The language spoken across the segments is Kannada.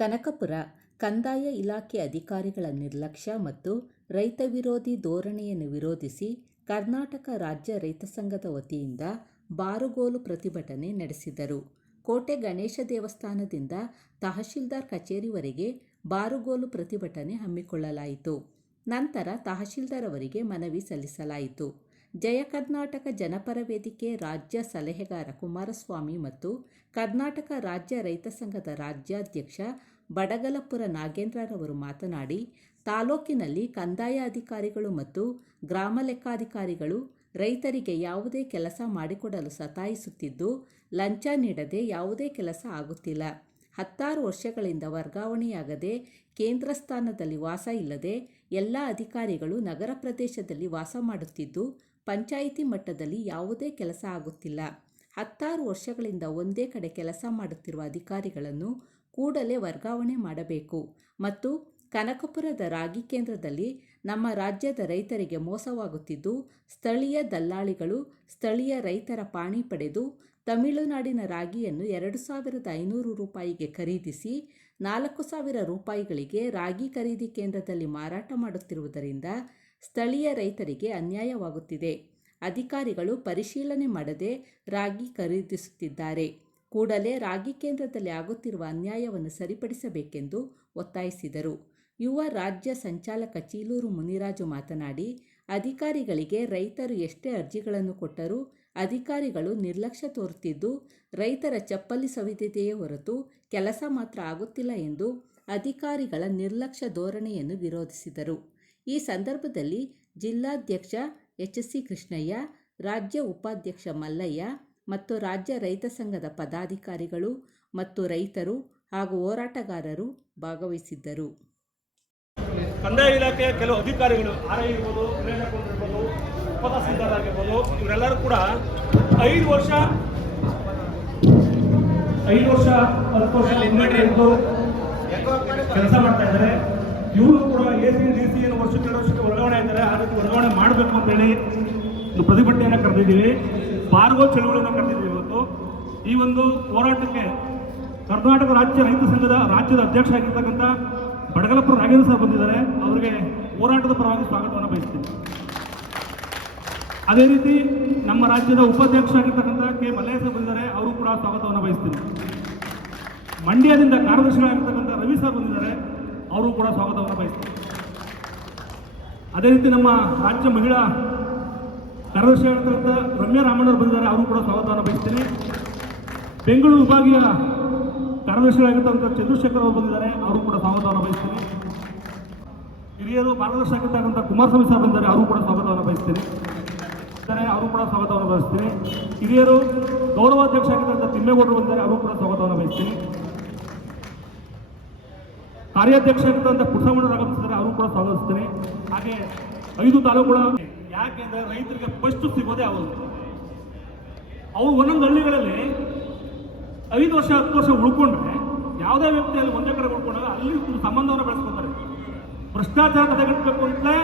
ಕನಕಪುರ ಕಂದಾಯ ಇಲಾಖೆ ಅಧಿಕಾರಿಗಳ ನಿರ್ಲಕ್ಷ್ಯ ಮತ್ತು ರೈತ ವಿರೋಧಿ ಧೋರಣೆಯನ್ನು ವಿರೋಧಿಸಿ ಕರ್ನಾಟಕ ರಾಜ್ಯ ರೈತ ಸಂಘದ ವತಿಯಿಂದ ಬಾರುಗೋಲು ಪ್ರತಿಭಟನೆ ನಡೆಸಿದರು. ಕೋಟೆ ಗಣೇಶ ದೇವಸ್ಥಾನದಿಂದ ತಹಶೀಲ್ದಾರ್ ಕಚೇರಿವರೆಗೆ ಬಾರುಗೋಲು ಪ್ರತಿಭಟನೆ ಹಮ್ಮಿಕೊಳ್ಳಲಾಯಿತು. ನಂತರ ತಹಶೀಲ್ದಾರ್ ಅವರಿಗೆ ಮನವಿ ಸಲ್ಲಿಸಲಾಯಿತು. ಜಯ ಕರ್ನಾಟಕ ಜನಪರ ವೇದಿಕೆ ರಾಜ್ಯ ಸಲಹೆಗಾರ ಕುಮಾರಸ್ವಾಮಿ ಮತ್ತು ಕರ್ನಾಟಕ ರಾಜ್ಯ ರೈತ ಸಂಘದ ರಾಜ್ಯಾಧ್ಯಕ್ಷ ಬಡಗಲಪುರ ನಾಗೇಂದ್ರರವರು ಮಾತನಾಡಿ, ತಾಲೂಕಿನಲ್ಲಿ ಕಂದಾಯ ಅಧಿಕಾರಿಗಳು ಮತ್ತು ಗ್ರಾಮ ಲೆಕ್ಕಾಧಿಕಾರಿಗಳು ರೈತರಿಗೆ ಯಾವುದೇ ಕೆಲಸ ಮಾಡಿಕೊಡಲು ಸತಾಯಿಸುತ್ತಿದ್ದು, ಲಂಚ ನೀಡದೆ ಯಾವುದೇ ಕೆಲಸ ಆಗುತ್ತಿಲ್ಲ. 16 ವರ್ಷಗಳಿಂದ ವರ್ಗಾವಣೆಯಾಗದೆ ಕೇಂದ್ರ ಸ್ಥಾನದಲ್ಲಿ ವಾಸ ಇಲ್ಲದೆ ಎಲ್ಲ ಅಧಿಕಾರಿಗಳು ನಗರ ಪ್ರದೇಶದಲ್ಲಿ ವಾಸ ಮಾಡುತ್ತಿದ್ದು, ಪಂಚಾಯಿತಿ ಮಟ್ಟದಲ್ಲಿ ಯಾವುದೇ ಕೆಲಸ ಆಗುತ್ತಿಲ್ಲ. 16 ವರ್ಷಗಳಿಂದ ಒಂದೇ ಕಡೆ ಕೆಲಸ ಮಾಡುತ್ತಿರುವ ಅಧಿಕಾರಿಗಳನ್ನು ಕೂಡಲೇ ವರ್ಗಾವಣೆ ಮಾಡಬೇಕು ಮತ್ತು ಕನಕಪುರದ ರಾಗಿ ಕೇಂದ್ರದಲ್ಲಿ ನಮ್ಮ ರಾಜ್ಯದ ರೈತರಿಗೆ ಮೋಸವಾಗುತ್ತಿದ್ದು, ಸ್ಥಳೀಯ ದಲ್ಲಾಳಿಗಳು ಸ್ಥಳೀಯ ರೈತರ ಪಾಣಿ ಪಡೆದು ತಮಿಳುನಾಡಿನ ರಾಗಿಯನ್ನು 2,500 ರೂಪಾಯಿಗೆ ಖರೀದಿಸಿ 4,000 ರೂಪಾಯಿಗಳಿಗೆ ರಾಗಿ ಖರೀದಿ ಕೇಂದ್ರದಲ್ಲಿ ಮಾರಾಟ ಮಾಡುತ್ತಿರುವುದರಿಂದ ಸ್ಥಳೀಯ ರೈತರಿಗೆ ಅನ್ಯಾಯವಾಗುತ್ತಿದೆ. ಅಧಿಕಾರಿಗಳು ಪರಿಶೀಲನೆ ಮಾಡದೆ ರಾಗಿ ಖರೀದಿಸುತ್ತಿದ್ದಾರೆ. ಕೂಡಲೇ ರಾಗಿ ಕೇಂದ್ರದಲ್ಲಿ ಆಗುತ್ತಿರುವ ಅನ್ಯಾಯವನ್ನು ಸರಿಪಡಿಸಬೇಕೆಂದು ಒತ್ತಾಯಿಸಿದರು. ಯುವ ರಾಜ್ಯ ಸಂಚಾಲಕ ಚೀಲೂರು ಮುನಿರಾಜು ಮಾತನಾಡಿ, ಅಧಿಕಾರಿಗಳಿಗೆ ರೈತರು ಎಷ್ಟೇ ಅರ್ಜಿಗಳನ್ನು ಕೊಟ್ಟರೂ ಅಧಿಕಾರಿಗಳು ನಿರ್ಲಕ್ಷ್ಯ ತೋರುತ್ತಿದ್ದು, ರೈತರ ಚಪ್ಪಲಿ ಸವಿದಿದೆಯೇ ಹೊರತು ಕೆಲಸ ಮಾತ್ರ ಆಗುತ್ತಿಲ್ಲ ಎಂದು ಅಧಿಕಾರಿಗಳ ನಿರ್ಲಕ್ಷ್ಯ ಧೋರಣೆಯನ್ನು ವಿರೋಧಿಸಿದರು. ಈ ಸಂದರ್ಭದಲ್ಲಿ ಜಿಲ್ಲಾಧ್ಯಕ್ಷ ಎಚ್.ಸಿ. ಕೃಷ್ಣಯ್ಯ, ರಾಜ್ಯ ಉಪಾಧ್ಯಕ್ಷ ಮಲ್ಲಯ್ಯ ಮತ್ತು ರಾಜ್ಯ ರೈತ ಸಂಘದ ಪದಾಧಿಕಾರಿಗಳು ಮತ್ತು ರೈತರು ಹಾಗೂ ಹೋರಾಟಗಾರರು ಭಾಗವಹಿಸಿದ್ದರು. ಕಂದಾಯ ಇಲಾಖೆಯ ಕೆಲವು ಅಧಿಕಾರಿಗಳು ಆರ್.ಐ ಇರ್ಬೋದು, ಇರ್ಬೋದು, ಉಪತಹಸೀಲ್ದಾರ್ ಆಗಿರ್ಬೋದು, ಇವರೆಲ್ಲರೂ ಕೂಡ 5 ವರ್ಷ 10 ವರ್ಷ ಕೆಲಸ ಮಾಡ್ತಾ ಇದ್ದಾರೆ. ಇವರು ಕೂಡ AC/DC ವರ್ಷಕ್ಕೆ 2 ವರ್ಷಕ್ಕೆ ವರ್ಗಾವಣೆ ಇದ್ದಾರೆ. ಆ ರೀತಿ ವರ್ಗಾವಣೆ ಮಾಡಬೇಕು ಅಂತೇಳಿ ಒಂದು ಪ್ರತಿಭಟನೆಯನ್ನು ಕರೆದಿದ್ದೀವಿ. ಬಾರ್ಗೋಲ್ ಚಳುವಳಿಯನ್ನು ಕರೆದಿದ್ದೀವಿ. ಇವತ್ತು ಈ ಒಂದು ಹೋರಾಟಕ್ಕೆ ಕರ್ನಾಟಕ ರಾಜ್ಯ ರೈತ ಸಂಘದ ರಾಜ್ಯದ ಅಧ್ಯಕ್ಷ ಆಗಿರ್ತಕ್ಕಂಥ ಬಡಗಲಪುರ ನಾಗೇಂದ್ರ ಸರ್ ಬಂದಿದ್ದಾರೆ. ಅವರಿಗೆ ಹೋರಾಟದ ಪರವಾಗಿ ಸ್ವಾಗತವನ್ನು ಬಯಸ್ತೀನಿ. ಅದೇ ರೀತಿ ನಮ್ಮ ರಾಜ್ಯದ ಉಪಾಧ್ಯಕ್ಷ ಆಗಿರ್ತಕ್ಕಂಥ ಕೆ. ಮಲ್ಲಯ್ಯ ಸರ್ ಬಂದಿದ್ದಾರೆ. ಅವರು ಕೂಡ ಸ್ವಾಗತವನ್ನು ಬಯಸ್ತೀನಿ. ಮಂಡ್ಯದಿಂದ ಕಾರ್ಯದರ್ಶಿಗಳಾಗಿರ್ತಕ್ಕಂಥ ರವಿ ಸರ್ ಬಂದಿದ್ದಾರೆ. ಅವರು ಕೂಡ ಸ್ವಾಗತವನ್ನು ಬಯಸ್ತೀನಿ. ಅದೇ ರೀತಿ ನಮ್ಮ ರಾಜ್ಯ ಮಹಿಳಾ ಕಾರ್ಯದರ್ಶಿ ಆಗಿರ್ತಕ್ಕಂಥ ರಮ್ಯಾ ರಾಮಣ್ಣವರು ಬಂದಿದ್ದಾರೆ. ಅವರು ಕೂಡ ಸ್ವಾಗತವನ್ನು ಬಯಸ್ತೀನಿ. ಬೆಂಗಳೂರು ವಿಭಾಗೀಯ ಕಾರ್ಯದರ್ಶಿಗಳಾಗಿರ್ತಕ್ಕಂಥ ಚಂದ್ರಶೇಖರ್ ಅವರು ಬಂದಿದ್ದಾರೆ. ಅವರು ಕೂಡ ಸ್ವಾಗತವನ್ನು ಬಯಸ್ತೀನಿ. ಹಿರಿಯರು ಮಾರ್ಗದರ್ಶಿ ಆಗಿರ್ತಕ್ಕಂಥ ಕುಮಾರಸ್ವಾಮಿ ಸರ್ ಬಂದಿದ್ದಾರೆ. ಅವರು ಕೂಡ ಸ್ವಾಗತವನ್ನು ಬಯಸ್ತೀನಿ. ಅವರು ಕೂಡ ಸ್ವಾಗತವನ್ನು ಬಯಸ್ತೀನಿ. ಹಿರಿಯರು ಗೌರವಾಧ್ಯಕ್ಷ ಆಗಿರ್ತಕ್ಕಂಥ ತಿಮ್ಮೇಗೌಡರು ಬಂದಿದ್ದಾರೆ. ಅವರು ಕೂಡ ಸ್ವಾಗತವನ್ನು ಬಯಸ್ತೀನಿ. ಕಾರ್ಯಾಧ್ಯಕ್ಷ ಆಗಿರ್ತಕ್ಕಂಥ ಪುಟ್ಟಮಣ್ಣರು ಆಗಮಿಸಿದ್ದಾರೆ. ಅವರು ಕೂಡ ಸ್ವಾಗತಿಸ್ತೀನಿ. ಹಾಗೆ 5 ತಾಲೂಕುಗಳ ಯಾಕೆಂದರೆ ರೈತರಿಗೆ ಫಸ್ಟ್ ಸಿಗೋದೇ ಅವರು ಒಂದೊಂದು ಹಳ್ಳಿಗಳಲ್ಲಿ 5 ವರ್ಷ 10 ವರ್ಷ ಉಳ್ಕೊಂಡ್ರೆ ಯಾವುದೇ ವ್ಯಕ್ತಿಯಲ್ಲಿ ಒಂದೇ ಕಡೆ ಉಳ್ಕೊಂಡಾಗ ಅಲ್ಲಿ ಸಂಬಂಧವನ್ನು ಬೆಳೆಸ್ಕೊತಾರೆ. ಭ್ರಷ್ಟಾಚಾರ ತಡೆಗಟ್ಟಬೇಕು ಅಂತಲೇ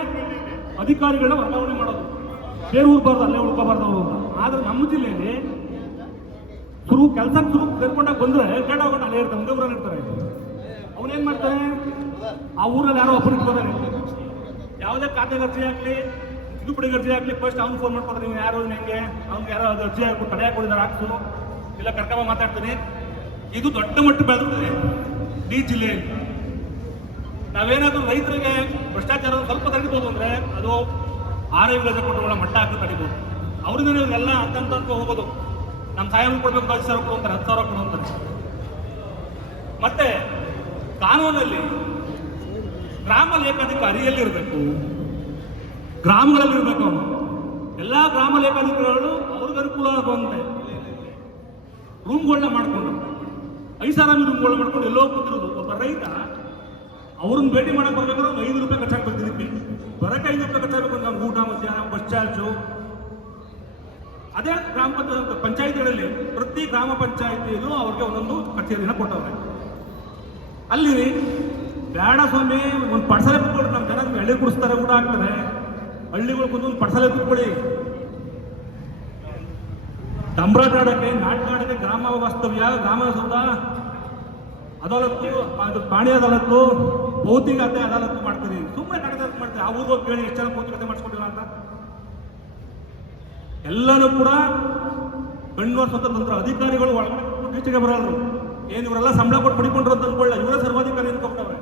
ಅಧಿಕಾರಿಗಳನ್ನ ವರ್ಗಾವಣೆ ಮಾಡೋದು. ಬೇರೆ ಉಳ್ಬಾರ್ದು, ಅಲ್ಲೇ ಉಳ್ಕೋಬಾರ್ದು ಅವರು ಅಂತ. ಆದರೆ ನಮ್ಮ ಜಿಲ್ಲೆಯಲ್ಲಿ ಕೆಲಸಕ್ಕೆ ಸೇರ್ಕೊಂಡಾಗ ಬಂದರೆ ಹೋಗೋಣ ಅಲ್ಲೇ ಇರ್ತಾರೆ, ಒಂದೇ ಊರಲ್ಲಿ ಇರ್ತಾರೆ. ಅವನೇನು ಮಾಡ್ತಾನೆ, ಆ ಊರಲ್ಲಿ ಯಾರೋ ಒಬ್ಬರು ಇಟ್ಕೋತಾರೆ. ಯಾವುದೇ ಖಾತೆಗೆ ಅರ್ಜಿ ಆಗಲಿ, ತಿದ್ದುಪಡಿಗೆ ಅರ್ಜಿ ಆಗಲಿ, ಫಸ್ಟ್ ಅವ್ನು ಫೋನ್ ಮಾಡ್ತಾರೆ, ನೀವು ಯಾರು ಹೆಂಗೆ, ಅವ್ನಿಗೆ ಯಾರೋ ಅದು ಅರ್ಜಿ ಹಾಕಿ ತಡೆ ಹಾಕೊಂಡಿದ್ದಾರೆ, ಹಾಕ್ಸು ಇಲ್ಲ ಕರ್ಕೊಂಬ ಮಾತಾಡ್ತೀನಿ. ಇದು ದೊಡ್ಡ ಮಟ್ಟ ಬೆಳೆದಿದೆ ಈ ಜಿಲ್ಲೆಯಲ್ಲಿ. ನಾವೇನಾದರೂ ರೈತರಿಗೆ ಭ್ರಷ್ಟಾಚಾರ ಸ್ವಲ್ಪ ತಡಿಬೋದು ಅಂದರೆ ಅದು ಆರೋಗ್ಯ ರಜೆ ಕೊಟ್ಟುಗಳ ಮಟ್ಟ ಹಾಕಿ ತಡಿಬೋದು. ಅವ್ರಿಂದ ಎಲ್ಲ ಅಂತ ಹೋಗೋದು. ನಮ್ಮ ಸಾಯಂ ಕೊಡ್ಬೇಕು 10,000 ಕೊಡು ಅಂತಾರೆ, 10,000 ಕೊಡು ಅಂತಾರೆ. ಮತ್ತೆ ಕಾನೂನಲ್ಲಿ ಗ್ರಾಮ ಲೇಖಾಧಿಕಾರಿ ಎಲ್ಲಿರಬೇಕು? ಗ್ರಾಮಗಳಲ್ಲಿರಬೇಕು. ಅವನು ಎಲ್ಲ ಗ್ರಾಮ ಲೇಖಾಧಿಕಾರಿಗಳು ಅವ್ರಿಗೆ ಅನುಕೂಲ ಆಗುವಂತೆ ರೂಮ್ಗಳನ್ನ ಮಾಡಿಕೊಂಡು ಐಷಾರಾಮಿ ರೂಮ್ಗಳನ್ನ ಮಾಡ್ಕೊಂಡು ಎಲ್ಲೋ ಕೂತಿರೋದು. ಒಬ್ಬ ರೈತ ಅವ್ರನ್ನ ಭೇಟಿ ಮಾಡಕ್ಕೆ ಬರ್ಬೇಕಾದ್ರೆ 5 ರೂಪಾಯಿ ಖರ್ಚಾಗ್ಬೇಕು. ಬರಕ್ಕೆ 5 ರೂಪಾಯಿ ಖರ್ಚಾಗಬೇಕು ಅಂತ ನಮ್ಗೆ ಊಟ, ಮಧ್ಯಾಹ್ನ, ಬಸ್ ಚಾರ್ಜು. ಅದೇ ಗ್ರಾಮ ಪಂಚಾಯಿತಿಗಳಲ್ಲಿ ಪ್ರತಿ ಗ್ರಾಮ ಪಂಚಾಯಿತಿಯಲ್ಲೂ ಅವ್ರಿಗೆ ಒಂದೊಂದು ಕಚೇರಿನ ಕೊಟ್ಟವ್ರೆ. ಅಲ್ಲಿ ಬೇಡ ಸ್ವಾಮಿ, ಒಂದು ಪಡ್ಸಲೆ ಕುತ್ಕೊಳ್ಳಿ, ನಮ್ಮ ಜನ ಹಳ್ಳಿ ಕುಡಿಸ್ತಾರೆ, ಊಟ ಹಾಕ್ತಾರೆ. ಹಳ್ಳಿಗಳು ಒಂದೊಂದು ಪಡ್ಸಲೆ ಕುತ್ಕೊಳ್ಳಿ. ಡಂಬರಾಟ ಆಡೋಕ್ಕೆ, ನಾಟಕ ಆಡೋಕ್ಕೆ ಗ್ರಾಮ ವಾಸ್ತವ್ಯ, ಗ್ರಾಮ ಸೌಧ ಅದಾಲತ್ತು, ಅದು ಪ್ರಾಣಿ ಅದಾಲತ್ತು, ಭೌತಿಕತೆ ಅದಾಲತ್ತು ಮಾಡ್ತೀರಿ. ಸುಮ್ಮನೆ ಕಡೆ ಮಾಡ್ತೀರಿ. ಆ ಊರಿಗೆ ಕೇಳಿ ಎಷ್ಟು ಜನ ಭೌತಿಕತೆ ಮಾಡಿಸ್ಕೊಟ್ಟಿಲ್ಲ ಅಂತ. ಎಲ್ಲರೂ ಕೂಡ ಗಂಡು ಸ್ವತಂತ್ರ ಅಧಿಕಾರಿಗಳು ಒಳಗಡೆ ಟೀಚರ್ಗೆ ಬರೋರು. ಏನು ಇವರೆಲ್ಲ ಸಂಬಳ ಕೊಟ್ಟು ಪಡಿಕೊಂಡ್ರು ಅಂತ ಅನ್ಕೊಳ್ಳ, ಇವರೇ ಸರ್ವಾಧಿಕಾರಿ ಅನ್ಕೊಂಡವ್ರೆ.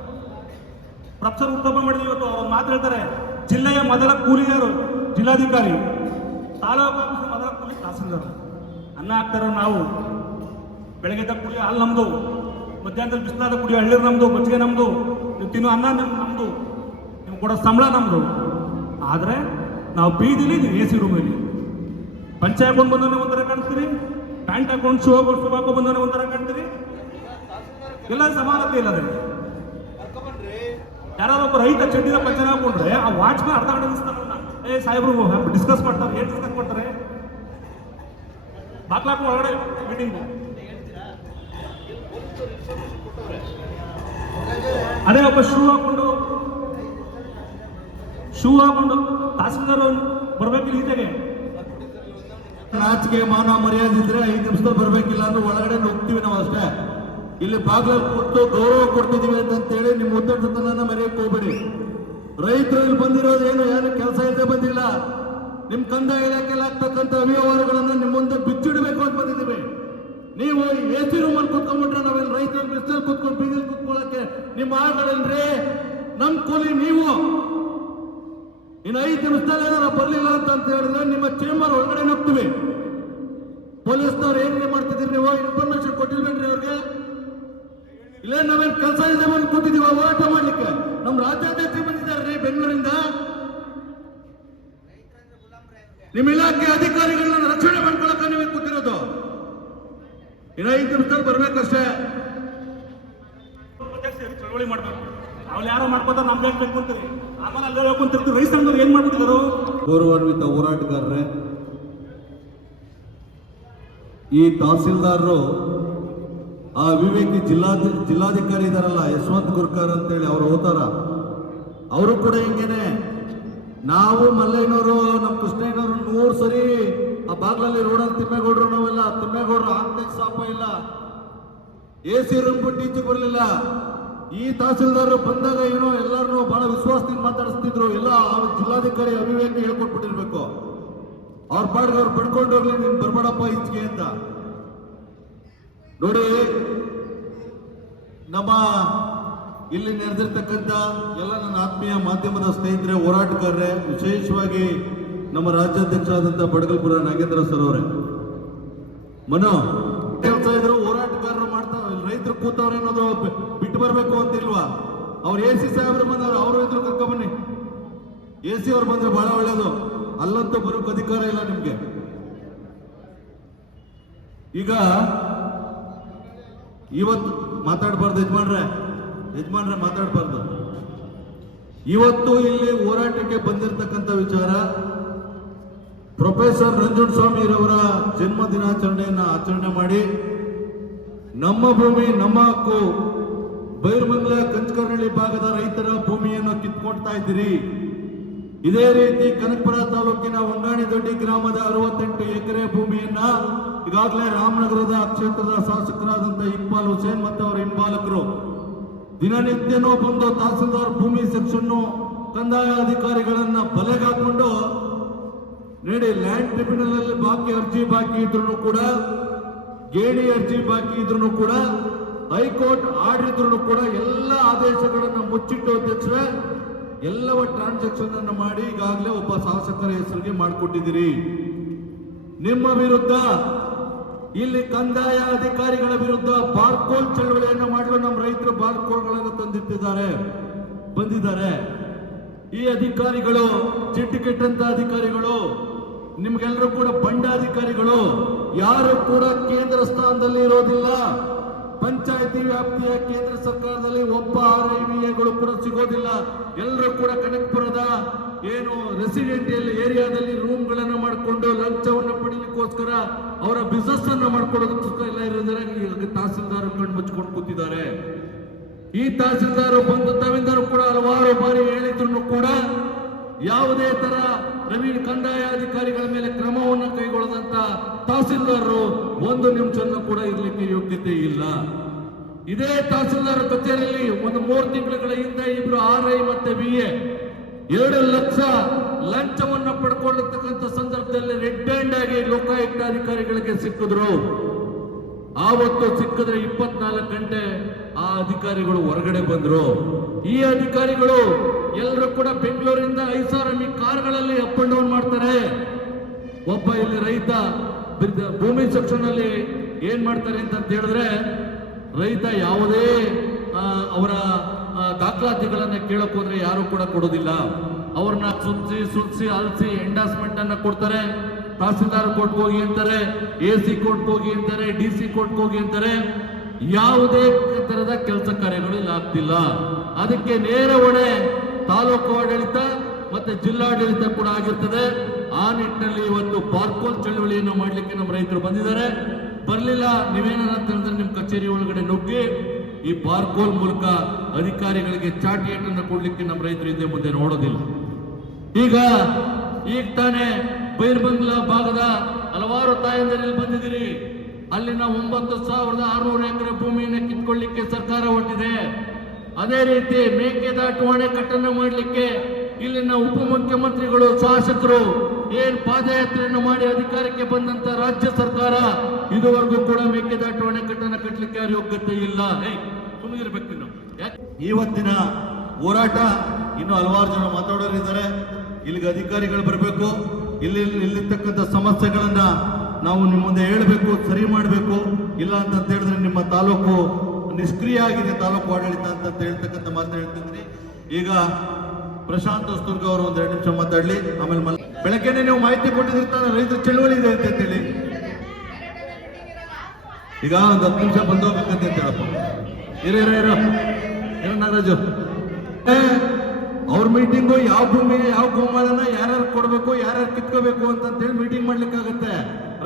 ಪ್ರೊಫೆಸರ್ ಉತ್ತಮ ಮಾಡಿದ್ರು. ಇವತ್ತು ಅವ್ರು ಮಾತು ಹೇಳ್ತಾರೆ, ಜಿಲ್ಲೆಯ ಮೊದಲ ಕೂಲಿಗಾರು ಜಿಲ್ಲಾಧಿಕಾರಿ, ತಾಲೂಕು ಆಫೀಸ್ ಮೊದಲ ಕೂಲಿ ತಹಸೀಲ್ದಾರ್. ಅನ್ನ ಹಾಕ್ತಾರೋ ನಾವು, ಬೆಳಗ್ಗೆ ಕುಡಿಯೋ ಹಾಲು ನಮ್ದು, ಮಧ್ಯಾಹ್ನದಲ್ಲಿ ಬಿಸಿಲಾದ ಕುಡಿಯೋ ಹಳ್ಳಿರು ನಮ್ದು, ಮಜ್ಜಿಗೆ ನಮ್ದು, ನೀವು ತಿನ್ನೋ ಅನ್ನ ನಮ್ದು, ನೀವು ಕೊಡೋ ಸಂಬಳ ನಮ್ದು. ಆದ್ರೆ ನಾವು ಬೀದಿಲಿ ಎ ಸಿ ರೂಮಲ್ಲಿ ಪಂಚೆ ಹಾಕೊಂಡು ಬಂದವನೇ ಒಂಥರ ಕಾಣಿಸ್ತೀರಿ, ಪ್ಯಾಂಟ್ ಹಾಕೊಂಡು ಶೂ ಹಾಕೋ ಬಂದವನೇ ಒಂಥರ ಕಾಣ್ತೀರಿ. ಎಲ್ಲ ಸಮಾನತೆ ಇಲ್ಲದೆ ಯಾರಾದ್ರೊಬ್ಬ ರೈತ ಚಡ್ಡಿನ ಪಂಚೆ ಹಾಕೊಂಡ್ರೆ ಆ ವಾಚ್ಮನ್ ಅರ್ಧ ಗಂಟೆ ನಿಲ್ಸ್ತಾನ. ಸಾಹೇಬ್ರು ಡಿಸ್ಕಸ್ ಮಾಡ್ತಾರೆ. ಏನ್ ಡಿಸ್ಕಸ್ ಮಾಡ್ತಾರೆ? ಬಾಕ್ಲಾಕು ಒಳಗಡೆ ಮೀಟಿಂಗು. ಅದೇ ಒಬ್ಬ ಶೂ ಹಾಕೊಂಡು ತಹಸೀಲ್ದಾರ್ ಬರ್ಬೇಕಿಲ್ಲ ಈಚೆಗೆ. ನಾಚಿಕೆ ಮಾನ ಮರ್ಯಾದೆ ಇದ್ರೆ 5 ನಿಮಿಷದಲ್ಲಿ ಬರ್ಬೇಕಿಲ್ಲ ಅಂದ್ರೆ ಒಳಗಡೆ ಹೋಗ್ತೀವಿ ನಾವು ಅಷ್ಟೇ. ಇಲ್ಲಿ ಬಾಗ್ಲಲ್ಲಿ ಕೊಟ್ಟು ಗೌರವ ಕೊಡ್ತಿದೀವಿ ಅಂತೇಳಿ ನಿಮ್ಮ ಉದ್ದಟತನ ಮರೆಯಕ್ಕೆ ಹೋಗ್ಬೇಡಿ. ರೈತರು ಇಲ್ಲಿ ಬಂದಿರೋದು ಏನು ಕೆಲಸ ಇಲ್ಲದೆ ಬಂದಿಲ್ಲ. ನಿಮ್ ಕಂದಾಯ ಇಲಾಖೆಯಲ್ಲಿ ಆಗ್ತಕ್ಕಂಥ ಅವ್ಯವಹಾರಗಳನ್ನ ನಿಮ್ಮ ಮುಂದೆ ಬಿಚ್ಚಿಡಬೇಕು ಅಂತ ಬಂದಿದ್ದೀವಿ. ನೀವು ಎ ಸಿ ರೂಮಲ್ಲಿ ಕುತ್ಕೊಂಡ್ಬಿಟ್ರೆ ನಾವೆಲ್ಲ ರೈತರ ಬಿಸಿಲಲ್ಲಿ ಕುತ್ಕೊಂಡು ಬೀದಿಲಿ ಕುತ್ಕೊಳ್ಳಕ್ಕೆ ನಿಮ್ಮ ಆಗಲ್ರಿ. ನಮ್ ಕೂಲಿ ನೀವು ಇನ್ನು 5 ನಿಮಿಷದಲ್ಲಿ ನಾವು ಬರ್ಲಿಲ್ಲ ಅಂತ ಹೇಳಿದ್ರೆ ನಿಮ್ಮ ಚೇಂಬರ್ ಒಳಗಡೆ ಹೋಗ್ತೀವಿ. ಪೊಲೀಸ್ನವ್ರು ಏನ್ ಮಾಡ್ತಿದ್ದೀರಿ ನೀವು? ಇನ್ಫಾರ್ಮೇಶನ್ ಕೊಟ್ಟಿಲ್ಬೇಡ್ರಿ ಅವ್ರಿಗೆ. ಇಲ್ಲೇ ನಾವೇನ್ ಕೆಲಸ ಇಲ್ಲದೆ ಬಂದು ಕೂತಿದೀವ ಹೋರಾಟ ಮಾಡ್ಲಿಕ್ಕೆ? ನಮ್ ರಾಜ್ಯಾಧ್ಯಕ್ಷ ಬಂದಿದ್ದಾರ್ರಿ ಬೆಂಗಳೂರಿಂದ. ನಿಮ್ಮ ಇಲಾಖೆ ಅಧಿಕಾರಿಗಳನ್ನ ರಕ್ಷಣೆ ಮಾಡ್ಕೊಳಕ್ಕೆ ನೀವೇ ಕೂತಿರೋದು. ಇನ್ನು 5 ನಿಮಿಷದಲ್ಲಿ ಬರ್ಬೇಕಷ್ಟೇ. ಚಳವಳಿ ಮಾಡ್ಬೇಕು. ಅವ್ರು ಯಾರೋ ಮಾಡ್ಕೋತಾರೆ, ನಮ್ಗೆ ಹೇಳ್ಬೇಕು ಅಂತೀರಿ. ಆಮೇಲೆ ಅಲ್ಲೇ ಹೋಗ್ಕೊಂತಿರ್ತೀವಿ. ರೈತ ಸಂಘದವ್ರು ಏನ್ ಮಾಡ್ಬಿಟ್ಟಿದ್ರು? ಗೌರವಾನ್ವಿತ ಹೋರಾಟಗಾರರೇ, ಈ ತಹಸೀಲ್ದಾರರು ಆ ವಿವೇಕಿ ಜಿಲ್ಲಾಧಿಕಾರಿ ಇದಾರಲ್ಲ, ಯಶವಂತ್ ಗುರ್ಕರ್ ಅಂತೇಳಿ ಅವ್ರು ಹೋತಾರ. ಅವರು ಕೂಡ ಹಿಂಗೇನೆ. ನಾವು ಮಲ್ಲಯ್ಯನವರು, ನಮ್ಮ ಕೃಷ್ಣಯ್ಯನವರು 100 ಸರಿ ಆ ಬಾಗ್ಲಲ್ಲಿ ರೋಡಲ್ಲಿ ತಿಮ್ಮೇಗೌಡರು, ನಾವೆಲ್ಲ ತಿಮ್ಮೇಗೌಡರು ಆಗ್ತಕ್ಕೆ ಸಾಪ ಇಲ್ಲ. ಎ ಸಿ ರೂಮ್ ಬಿಟ್ಟು ಈಚೆಗೆ ಬರಲಿಲ್ಲ. ಈ ತಹಸೀಲ್ದಾರರು ಬಂದಾಗ ಏನೋ ಎಲ್ಲರನ್ನೂ ಬಹಳ ವಿಶ್ವಾಸದಿಂದ ಮಾತಾಡಿಸ್ತಿದ್ರು. ಎಲ್ಲ ಅವ್ರ ಜಿಲ್ಲಾಧಿಕಾರಿ ಅವಿವೇಕ ಹೇಳ್ಕೊಟ್ಬಿಟ್ಟಿರ್ಬೇಕು. ಅವ್ರ ಪಾಡ್ಗೆ ಅವ್ರು ಪಡ್ಕೊಂಡು ಹೋಗ್ಲಿ, ನೀನ್ ಬರ್ಬೇಡಪ್ಪ ಈಚೆಗೆ ಅಂತ. ನೋಡಿ, ನಮ್ಮ ಇಲ್ಲಿ ನೆರೆದಿರ್ತಕ್ಕಂಥ ಎಲ್ಲ ನನ್ನ ಆತ್ಮೀಯ ಮಾಧ್ಯಮದ ಸ್ನೇಹಿತರೆ, ಹೋರಾಟಗಾರರೇ, ವಿಶೇಷವಾಗಿ ನಮ್ಮ ರಾಜ್ಯಾಧ್ಯಕ್ಷರಾದಂಥ ಬಡಗಲ್ಪುರ ನಾಗೇಂದ್ರ ಸರ್ ಅವರೇ, ಮನೋ ಕೆಲಸ ಇದ್ರು ಹೋರಾಟಗಾರರು ಮಾಡ್ತಾ ರೈತರು ಕೂತವ್ರೆ ಅನ್ನೋದು ಬಿಟ್ಟು ಬರ್ಬೇಕು ಅಂತಿಲ್ವಾ? ಅವ್ರು ಎ ಸಿ ಸಾಹೇಬ್ರು ಬಂದವ್ರು, ಅವರು ಇದ್ರು ಕರ್ಕೊಂಬನ್ನಿ. ಎ ಸಿ ಅವ್ರು ಬಂದ್ರೆ ಬಹಳ ಒಳ್ಳೇದು. ಅಲ್ಲಂತೂ ಬರೋಕ್ ಅಧಿಕಾರ ಇಲ್ಲ ನಿಮ್ಗೆ. ಈಗ ಇವತ್ತು ಮಾತಾಡಬಾರ್ದು ಯಜಮಾನ್ರೆ ಮಾತಾಡಬಾರ್ದು. ಇವತ್ತು ಇಲ್ಲಿ ಹೋರಾಟಕ್ಕೆ ಬಂದಿರತಕ್ಕಂಥ ವಿಚಾರ, ಪ್ರೊಫೆಸರ್ ನಂಜುಂಡಸ್ವಾಮಿರವರ ಜನ್ಮ ದಿನಾಚರಣೆಯನ್ನ ಆಚರಣೆ ಮಾಡಿ ನಮ್ಮ ಭೂಮಿ ನಮ್ಮ ಹಕ್ಕು, ಬೈರ್ಮಂಗಲ ಕಂಚಕರ್ನಹಳ್ಳಿ ಭಾಗದ ರೈತರ ಭೂಮಿಯನ್ನು ಕಿತ್ಕೊಳ್ತಾ ಇದ್ದೀರಿ. ಇದೇ ರೀತಿ ಕನಕಪುರ ತಾಲೂಕಿನ ವಂಗಾಣಿ ದೊಡ್ಡಿ ಗ್ರಾಮದ 68 ಎಕರೆ ಭೂಮಿಯನ್ನ ಈಗಾಗಲೇ ರಾಮನಗರದ ಕ್ಷೇತ್ರದ ಶಾಸಕರಾದಂಥ ಇಕ್ಬಾಲ್ ಹುಸೇನ್ ಮತ್ತು ಅವರ ಹಿಂಬಾಲಕರು ದಿನನಿತ್ಯನೂ ಬಂದು ತಹಸೀಲ್ದಾರ್ ಭೂಮಿ ಸೆಕ್ಷನ್ ಕಂದಾಯ ಅಧಿಕಾರಿಗಳನ್ನ ಬಲೆಗಾಕೊಂಡು ನೋಡಿ, ಲ್ಯಾಂಡ್ ಟ್ರಿಬ್ಯುನಲ್ ಅಲ್ಲಿ ಅರ್ಜಿ ಬಾಕಿ ಇದ್ರು ಕೂಡ, ಗೇಣಿ ಅರ್ಜಿ ಬಾಕಿ ಇದ್ರು ಕೂಡ, ಹೈಕೋರ್ಟ್ ಆರ್ಡರ್ ಇದ್ರು ಕೂಡ ಎಲ್ಲ ಆದೇಶಗಳನ್ನು ಮುಚ್ಚಿಟ್ಟು ಅಧ್ಯಕ್ಷರೇ ಎಲ್ಲವ ಟ್ರಾನ್ಸಾಕ್ಷನ್ ಅನ್ನು ಮಾಡಿ ಈಗಾಗಲೇ ಒಬ್ಬ ಶಾಸಕರ ಹೆಸರಿಗೆ ಮಾಡಿಕೊಟ್ಟಿದ್ದೀರಿ. ನಿಮ್ಮ ವಿರುದ್ಧ ಇಲ್ಲಿ ಕಂದಾಯ ಅಧಿಕಾರಿಗಳ ವಿರುದ್ಧ ಬಾರ್ಕೋಲ್ ಚಳವಳಿಯನ್ನು ಮಾಡಲು ನಮ್ಮ ರೈತರು ಬಾರ್ಕೋಲ್ಗಳನ್ನು ಬಂದಿದ್ದಾರೆ. ಈ ಅಧಿಕಾರಿಗಳು ಚಿಟ್ಟು ಕೆಟ್ಟಂತ ಅಧಿಕಾರಿಗಳು, ನಿಮ್ಗೆಲ್ಲರೂ ಕೂಡ ಬಂಡಾಧಿಕಾರಿಗಳು. ಯಾರು ಕೂಡ ಕೇಂದ್ರ ಸ್ಥಾನದಲ್ಲಿ ಇರೋದಿಲ್ಲ. ಪಂಚಾಯತಿ ವ್ಯಾಪ್ತಿಯ ಕೇಂದ್ರ ಸರ್ಕಾರದಲ್ಲಿ ಒಬ್ಬ RIVAಗಳು ಕೂಡ ಸಿಗೋದಿಲ್ಲ. ಎಲ್ಲರೂ ಕೂಡ ಕನಕಪುರದ ಏನು ರೆಸಿಡೆಂಟಿಯಲ್ ಏರಿಯಾದಲ್ಲಿ ರೂಮ್ಗಳನ್ನು ಮಾಡಿಕೊಂಡು ಲಂಚವನ್ನು ಪಡೀಲಿಕ್ಕೋಸ್ಕರ ಅವರ ಬಿಸಿನೆಸ್ ಅನ್ನು ಮಾಡ್ಕೊಳ್ಳೋದಕ್ಕೋಸ್ಕರ ಎಲ್ಲ ಇರೋದ್ರೆ ತಹಸೀಲ್ದಾರ್ ಕಣ್ಣು ಮುಚ್ಕೊಂಡು ಕೂತಿದ್ದಾರೆ. ಈ ತಹಸೀಲ್ದಾರ್ ಬಂದು ತಾವಿಂದರು ಕೂಡ ಹಲವಾರು ಬಾರಿ ಹೇಳಿದ್ರು ಕೂಡ ಯಾವುದೇ ತರ ಕಂದಾಯ ಅಧಿಕಾರಿಗಳ ಮೇಲೆ ಕ್ರಮವನ್ನು ಕೈಗೊಳ್ಳದಂತ ತಹಸೀಲ್ದಾರರು 1 ನಿಮಿಷನೂ ಕೂಡ ಇರ್ಲಿಕ್ಕೆ ಯೋಗ್ಯತೆ ಇಲ್ಲ. ಇದೇ ತಹಸೀಲ್ದಾರ್ ಕಚೇರಿಯಲ್ಲಿ ಒಂದು 3 ತಿಂಗಳ ಹಿಂದೆ ಇಬ್ರು RI ಮತ್ತೆ VA 2 ಲಕ್ಷ ಲಂಚವನ್ನ ಪಡ್ಕೊಂಡಿರ್ತಕ್ಕಂಥ ಸಂದರ್ಭದಲ್ಲಿ ರೆಡ್ ಹ್ಯಾಂಡ್ ಆಗಿ ಲೋಕಾಯುಕ್ತ ಅಧಿಕಾರಿಗಳಿಗೆ ಸಿಕ್ಕಿದ್ರು. ಆವತ್ತು ಸಿಕ್ಕಿದ್ರೆ 24 ಗಂಟೆ ಆ ಅಧಿಕಾರಿಗಳು ಹೊರಗಡೆ ಬಂದ್ರು. ಈ ಅಧಿಕಾರಿಗಳು ಎಲ್ಲರೂ ಕೂಡ ಬೆಂಗಳೂರಿಂದ 5,000 ಕಾರ್ಗಳಲ್ಲಿ ಅಪ್ ಅಂಡ್ ಡೌನ್ ಮಾಡ್ತಾರೆ. ಒಬ್ಬ ಇಲ್ಲಿ ರೈತ ಭೂಮಿ ಸೆಕ್ಷನ್ ಅಲ್ಲಿ ಏನ್ ಮಾಡ್ತಾರೆ ಅಂತ ಹೇಳಿದ್ರೆ, ರೈತ ಯಾವುದೇ ಅವರ ದಾಖಲಾತಿಗಳನ್ನ ಕೇಳಕ್ ಹೋದ್ರೆ ಯಾರು ಕೂಡ ಕೊಡೋದಿಲ್ಲ. ಅವ್ರನ್ನ ಸುತ್ಸಿ ಅಲ್ಸಿ ಎಂಡಾಸ್ಮೆಂಟ್ ಅನ್ನ ಕೊಡ್ತಾರೆ. ತಹಸೀಲ್ದಾರ್ ಕೋರ್ಟ್ಗೆ ಹೋಗಿ ಅಂತಾರೆ, AC ಕೋರ್ಟ್ಗೆ ಹೋಗಿ ಅಂತಾರೆ, DC ಕೋರ್ಟ್ಗೆ ಹೋಗಿ ಅಂತಾರೆ. ಯಾವುದೇ ತರದ ಕೆಲಸ ಕಾರ್ಯಗಳು ಇಲ್ಲಿ ಆಗ್ತಿಲ್ಲ. ಅದಕ್ಕೆ ನೇರ ಹೊಣೆ ತಾಲೂಕು ಆಡಳಿತ ಮತ್ತೆ ಜಿಲ್ಲಾಡಳಿತ ಕೂಡ ಆಗಿರ್ತದೆ. ಆ ನಿಟ್ಟಿನಲ್ಲಿ ಇವತ್ತು ಬಾರ್ಕೋಲ್ ಚಳವಳಿಯನ್ನು ಮಾಡ್ಲಿಕ್ಕೆ ನಮ್ಮ ರೈತರು ಬಂದಿದ್ದಾರೆ. ಬರ್ಲಿಲ್ಲ ನೀವೇನಂತ ಹೇಳಿದ್ರೆ ನಿಮ್ಮ ಕಚೇರಿ ಒಳಗಡೆ ನುಗ್ಗಿ ಈ ಬಾರ್ಕೋಲ್ ಮೂಲಕ ಅಧಿಕಾರಿಗಳಿಗೆ ಚಾಟಿ ಏಟನ್ನು ಕೊಡ್ಲಿಕ್ಕೆ ನಮ್ಮ ರೈತರು ಹಿಂದೆ ಮುಂದೆ ನೋಡೋದಿಲ್ಲ. ಈಗ ತಾನೇ ಬೈರ್ಬಂಗ್ಲಾ ಭಾಗದ ಹಲವಾರು ತಾಯಂದಿರಲ್ಲಿ ಬಂದಿದ್ದೀರಿ. ಅಲ್ಲಿನ 9,600 ಎಕರೆ ಭೂಮಿಯನ್ನು ಕಿತ್ಕೊಳ್ಳಿಕ್ಕೆ ಸರ್ಕಾರ ಹೊರಟಿದೆ. ಅದೇ ರೀತಿ ಮೇಕೆದಾಟು ಅಣೆಕಟ್ಟನ್ನು ಮಾಡಲಿಕ್ಕೆ ಇಲ್ಲಿನ ಉಪಮುಖ್ಯಮಂತ್ರಿಗಳು ಶಾಸಕರು ಏನ್ ಪಾದಯಾತ್ರೆಯನ್ನು ಮಾಡಿ ಅಧಿಕಾರಕ್ಕೆ ಬಂದಂತ ರಾಜ್ಯ ಸರ್ಕಾರ ಇದುವರೆಗೂ ಕೂಡ ಮೇಕೆದಾಟು ಅಣೆಕಟ್ಟನ್ನು ಕಟ್ಟಲಿಕ್ಕೆ ಯಾರು ಯೋಗ್ಯತೆ ಇಲ್ಲ. ಸುಮ್ಮನಿರ್ಬೇಕು ನೀವು. ಇವತ್ತಿನ ಹೋರಾಟ ಇನ್ನು ಹಲವಾರು ಜನ ಮಾತಾಡೋರಿದ್ದಾರೆ. ಇಲ್ಲಿಗೆ ಅಧಿಕಾರಿಗಳು ಬರಬೇಕು, ಇಲ್ಲಿರ್ತಕ್ಕಂಥ ಸಮಸ್ಯೆಗಳನ್ನ ನಾವು ನಿಮ್ಮ ಮುಂದೆ ಹೇಳಬೇಕು, ಸರಿ ಮಾಡಬೇಕು. ಇಲ್ಲ ಅಂತ ಹೇಳಿದ್ರೆ ನಿಮ್ಮ ತಾಲೂಕು ನಿಷ್ಕ್ರಿಯ ಆಗಿದೆ, ತಾಲೂಕು ಆಡಳಿತ ಅಂತ ಹೇಳ್ತಕ್ಕಂಥ ಮಾತನ್ನ ಹೇಳ್ತಿದ್ರಿ. ಈಗ ಪ್ರಶಾಂತ್ ಹೊಸದುರ್ಗ ಅವರು 2 ನಿಮಿಷ ಮಾತಾಡ್ಲಿ, ಆಮೇಲೆ ಬೆಳಗ್ಗೆನೆ ನೀವು ಮಾಹಿತಿ ಕೊಟ್ಟಿರ್ತಾನೆ ರೈತರ ಚಳವಳಿ ಇದೆ ಅಂತ ಹೇಳಿ. ಈಗ ಒಂದು 10 ನಿಮಿಷ ಬಂದು ಹೋಗ್ಬೇಕಂತ ಹೇಳಪ್ಪ. ಇರೋ ನಾಗರಾಜು, ಅವ್ರ ಮೀಟಿಂಗು ಯಾವ ಭೂಮಿ ಯಾವ ಗೋಮಾಳನ ಯಾರ್ಯಾರು ಕೊಡ್ಬೇಕು ಯಾರ್ಯಾರು ಕಿತ್ಕೋಬೇಕು ಅಂತ ಹೇಳಿ ಮೀಟಿಂಗ್ ಮಾಡ್ಲಿಕ್ಕಾಗತ್ತೆ.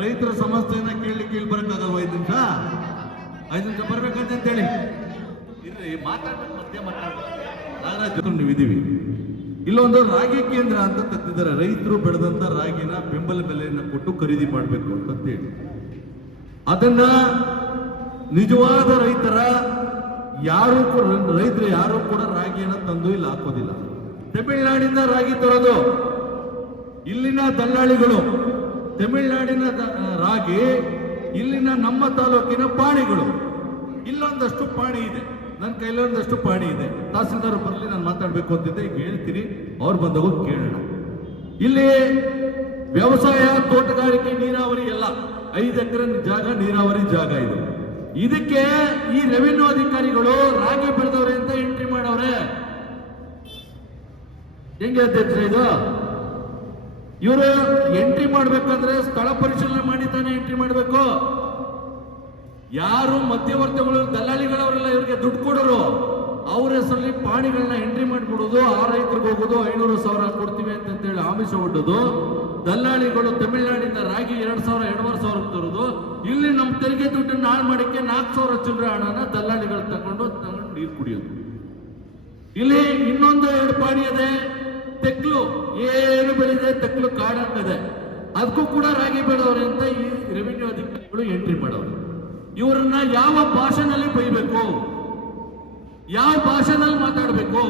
ರೈತರ ಸಮಸ್ಯೆಯನ್ನ ಕೇಳಲಿಕ್ಕೆ ಇಲ್ಲಿ ಬರಕ್ಕಾಗಲ್ವ? 5 ನಿಮಿಷ ಬರ್ಬೇಕಂತ ಹೇಳಿ ಇರ್ರಿ, ಮಾತಾಡ್ಬೇಕು, ಮಧ್ಯೆ ಮಾತಾಡ್ಬೇಕು. ನಾಗರಾಜ್ ನೀವಿದ್ದೀವಿ. ಇಲ್ಲೊಂದು ರಾಗಿ ಕೇಂದ್ರ ಅಂತ ತೆಗೆದಿದ್ದಾರೆ. ರೈತರು ಬೆಳೆದಂತ ರಾಗಿನ ಬೆಂಬಲ ಬೆಲೆಯನ್ನು ಕೊಟ್ಟು ಖರೀದಿ ಮಾಡಬೇಕು ಅಂತ ಹೇಳಿ. ಅದನ್ನ ನಿಜವಾದ ರೈತರು ಯಾರು ಕೂಡ ರಾಗಿಯನ್ನ ತಂದು ಇಲ್ಲಿ ಹಾಕೋದಿಲ್ಲ. ತಮಿಳುನಾಡಿನ ರಾಗಿ ತರೋದು ಇಲ್ಲಿನ ದಲ್ಲಾಳಿಗಳು, ತಮಿಳುನಾಡಿನ ರಾಗಿ ಇಲ್ಲಿನ ನಮ್ಮ ತಾಲೂಕಿನ ಪಾಣಿಗಳು. ಇಲ್ಲೊಂದಷ್ಟು ಪಾಣಿ ಇದೆ, ನನ್ನ ಕೈಲೊಂದಷ್ಟು ಪಾಣಿ ಇದೆ. ತಹಸೀಲ್ದಾರ್ ಬರಲಿ, ನಾನು ಮಾತಾಡ್ಬೇಕು ಅಂತಿದ್ದೆ, ಈಗ ಹೇಳ್ತೀನಿ, ಅವ್ರು ಬಂದಾಗ ಕೇಳೋಣ. ಇಲ್ಲಿ ವ್ಯವಸಾಯ, ತೋಟಗಾರಿಕೆ, ನೀರಾವರಿ ಎಲ್ಲ 5 ಎಕರೆ ಜಾಗ ನೀರಾವರಿ ಜಾಗ ಇದೆ. ಇದಕ್ಕೆ ಈ ರೆವಿನ್ಯೂ ಅಧಿಕಾರಿಗಳು ರಾಗಿ ಬೆಳೆದವ್ರೆ ಅಂತ ಎಂಟ್ರಿ ಮಾಡವ್ರೆ. ಹೆಂಗೆ ಅಧ್ಯಕ್ಷ ಇದು? ಇವರು ಎಂಟ್ರಿ ಮಾಡ್ಬೇಕಂದ್ರೆ ಸ್ಥಳ ಪರಿಶೀಲನೆ ಮಾಡಿ ತಾನೇ ಎಂಟ್ರಿ ಮಾಡಬೇಕು. ಯಾರು ಮಧ್ಯವರ್ತಿಗಳು ದಲ್ಲಾಳಿಗಳವರೆಲ್ಲ ಇವ್ರಿಗೆ ದುಡ್ಡು ಕೊಡೋರು, ಅವ್ರ ಹೆಸರಲ್ಲಿ ಪಾಣಿಗಳನ್ನ ಎಂಟ್ರಿ ಮಾಡಿಬಿಡೋದು, ಆ ರೈತರಿಗೆ ಹೋಗೋದು 500,000 ಕೊಡ್ತೀವಿ ಅಂತೇಳಿ ಆಮಿಷ ಒಡ್ಡೋದು. ದಲ್ಲಾಳಿಗಳು ತಮಿಳುನಾಡಿಂದ ರಾಗಿ 2,000-2,500 ತರೋದು. ಇಲ್ಲಿ ನಮ್ಮ ತೆರಿಗೆ ದುಡ್ಡನ್ನು ಹಾಳು ಮಾಡಕ್ಕೆ 4,000 ಚಿಲ್ಲರೆ ಹಣನ ದಲ್ಲಾಳಿಗಳು ತಗೊಂಡು ನೀರು ಕುಡಿಯೋದು. ಇಲ್ಲಿ ಇನ್ನೊಂದು 2 ಪಾಣಿ ಇದೆ, ತೆಕ್ಲು ಏನು ಬೆಳೆದಿದೆ, ತೆಕ್ಲು ಕಾಡಂತಿದೆ, ಅದಕ್ಕೂ ಕೂಡ ರಾಗಿ ಬೆಳೆದವ್ರೆ ಅಂತ ಈ ರೆವಿನ್ಯೂ ಅಧಿಕಾರಿಗಳು ಎಂಟ್ರಿ ಮಾಡೋರು. ಇವರನ್ನ ಯಾವ ಭಾಷೆನಲ್ಲಿ ಬೈಬೇಕು, ಯಾವ ಭಾಷೆನಲ್ಲಿ ಮಾತಾಡಬೇಕು?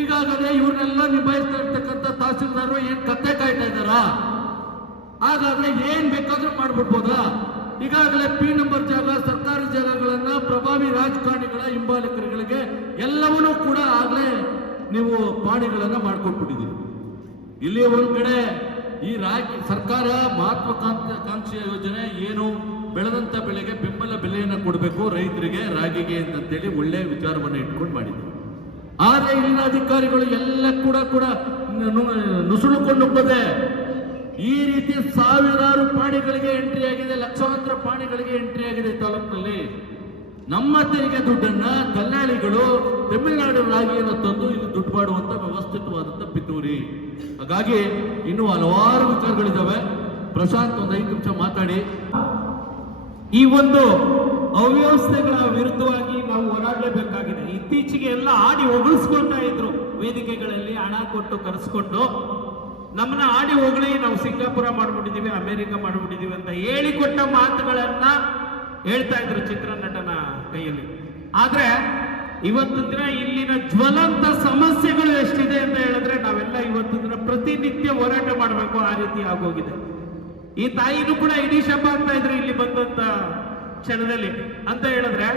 ಈಗಾಗಲೇ ಇವ್ರನ್ನೆಲ್ಲ ನಿಭಾಯಿಸ್ತಾ ಇರ್ತಕ್ಕಂಥ ತಹಸೀಲ್ದಾರರು ಏನ್ ಕತ್ತೆ ಕಾಯ್ತಾ ಇದ್ದಾರ? ಹಾಗಾದ್ರೆ ಏನ್ ಬೇಕಾದ್ರೂ ಮಾಡ್ಬಿಡ್ಬೋದಾ? ಈಗಾಗಲೇ P ನಂಬರ್ ಜಾಗ, ಸರ್ಕಾರಿ ಜಾಗಗಳನ್ನ ಪ್ರಭಾವಿ ರಾಜಕಾರಣಿಗಳ ಹಿಂಬಾಲಕರುಗಳಿಗೆ ಎಲ್ಲವನ್ನೂ ಕೂಡ ಆಗ್ಲೇ ನೀವು ಪಾಣಿಗಳನ್ನ ಮಾಡ್ಕೊಟ್ಬಿಟ್ಟಿದ್ದೀರಿ. ಇಲ್ಲಿ ಒಂದ್ ಕಡೆ ಈ ರಾಗಿ ಸರ್ಕಾರ ಮಹತ್ವಾಕಾಂಕ್ಷೆಯ ಯೋಜನೆ ಏನು, ಬೆಳೆದಂತ ಬೆಳೆಗೆ ಬೆಂಬಲ ಬೆಲೆಯನ್ನು ಕೊಡಬೇಕು ರೈತರಿಗೆ, ರಾಗಿಗೆ ಅಂತೇಳಿ ಒಳ್ಳೆ ವಿಚಾರವನ್ನು ಇಟ್ಕೊಂಡು ಮಾಡಿದ್ರು. ಆದ್ರೆ ಇಲ್ಲಿನ ಅಧಿಕಾರಿಗಳು ಎಲ್ಲ ಕೂಡ ನುಸುಳುಕೊಂಡು ಹೋಗ್ತದೆ. ಈ ರೀತಿ ಸಾವಿರಾರು ಪಾಣಿಗಳಿಗೆ ಎಂಟ್ರಿ ಆಗಿದೆ, ಲಕ್ಷಾಂತರ ಪಾಣಿಗಳಿಗೆ ಎಂಟ್ರಿ ಆಗಿದೆ ತಾಲೂಕಿನಲ್ಲಿ. ನಮ್ಮ ತೆರಿಗೆ ದುಡ್ಡನ್ನ ದಲ್ಲಾಳಿಗಳು ತಮಿಳುನಾಡು ರಾಗಿಯನ್ನು ತಂದು ಇಲ್ಲಿ ದುಡ್ಡು ಮಾಡುವಂತ ವ್ಯವಸ್ಥಿತವಾದಂತ ಪಿತೂರಿ. ಹಾಗಾಗಿ ಇನ್ನೂ ಹಲವಾರು ವಿಚಾರಗಳಿದ್ದಾವೆ. ಪ್ರಶಾಂತ್ 5 ನಿಮಿಷ ಮಾತಾಡಿ. ಈ ಒಂದು ಅವ್ಯವಸ್ಥೆಗಳ ವಿರುದ್ಧವಾಗಿ ನಾವು ಹೋರಾಡಲೇಬೇಕಾಗಿದೆ. ಇತ್ತೀಚೆಗೆ ಎಲ್ಲ ಆಡಿ ಹೊಗಳಿಸ್ಕೊಳ್ತಾ ಇದ್ರು, ವೇದಿಕೆಗಳಲ್ಲಿ ಹಣ ಕೊಟ್ಟು ಕರೆಸ್ಕೊಂಡು ನಮ್ಮನ್ನ ಆಡಿ ಹೊಗಳಿ ನಾವು ಸಿಂಗಾಪುರ ಮಾಡ್ಬಿಟ್ಟಿದೀವಿ, ಅಮೆರಿಕ ಮಾಡ್ಬಿಟ್ಟಿದೀವಿ ಅಂತ ಹೇಳಿಕೊಟ್ಟ ಮಾತುಗಳನ್ನ ಹೇಳ್ತಾ ಇದ್ರು ಚಿತ್ರನಟನ ಕೈಯಲ್ಲಿ. ಆದ್ರೆ ಇವತ್ತು ದಿನ ಇಲ್ಲಿನ ಜ್ವಲಂತ ಸಮಸ್ಯೆಗಳು ಎಷ್ಟಿದೆ ಅಂತ ಹೇಳಿದ್ರೆ ನಾವೆಲ್ಲ ಇವತ್ತು ದಿನ ಪ್ರತಿನಿತ್ಯ ಹೋರಾಟ ಮಾಡಬೇಕು, ಆ ರೀತಿ ಆಗೋಗಿದೆ. ಈ ತಾಯಿನೂ ಕೂಡ ಇಡೀ ಶಪ ಆಗ್ತಾ ಇದ್ರು ಇಲ್ಲಿ ಬಂದಂತ ಕ್ಷಣದಲ್ಲಿ. ಅಂತ ಹೇಳಿದ್ರೆ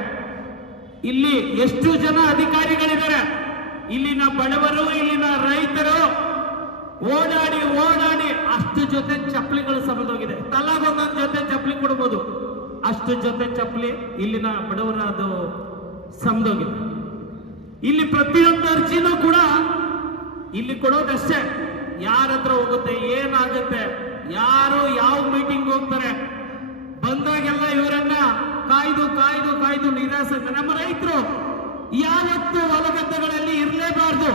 ಇಲ್ಲಿ ಎಷ್ಟು ಜನ ಅಧಿಕಾರಿಗಳಿದ್ದಾರೆ, ಇಲ್ಲಿನ ಬಡವರು, ಇಲ್ಲಿನ ರೈತರು ಓಡಾಡಿ ಓಡಾಡಿ ಅಷ್ಟು ಜೊತೆ ಚಪ್ಪಲಿಗಳು ಸಮದೋಗಿದೆ. ತಲಾಗೊಂದೊಂದು ಜೊತೆ ಚಪ್ಪಲಿ ಕೊಡ್ಬೋದು, ಅಷ್ಟು ಜೊತೆ ಚಪ್ಪಲಿ ಇಲ್ಲಿನ ಬಡವರ ಅದು ಸಮದೋಗಿದೆ. ಇಲ್ಲಿ ಪ್ರತಿಯೊಂದು ಅರ್ಜಿನೂ ಕೂಡ ಇಲ್ಲಿ ಕೊಡೋದಷ್ಟೇ, ಯಾರ ಹತ್ರ ಹೋಗುತ್ತೆ, ಏನಾಗುತ್ತೆ, ಯಾರು ಯಾವ ಮೀಟಿಂಗ್ ಹೋಗ್ತಾರೆ, ಬಂದಾಗೆಲ್ಲ ಇವರನ್ನ ಕಾಯ್ದು ಕಾಯ್ದು ಕಾಯ್ದು ನಿರಾಸೆ. ನಮ್ಮ ರೈತರು ಯಾವತ್ತು ಹೊಲಗದ್ದೆಗಳಲ್ಲಿ ಇರಲೇಬಾರ್ದು.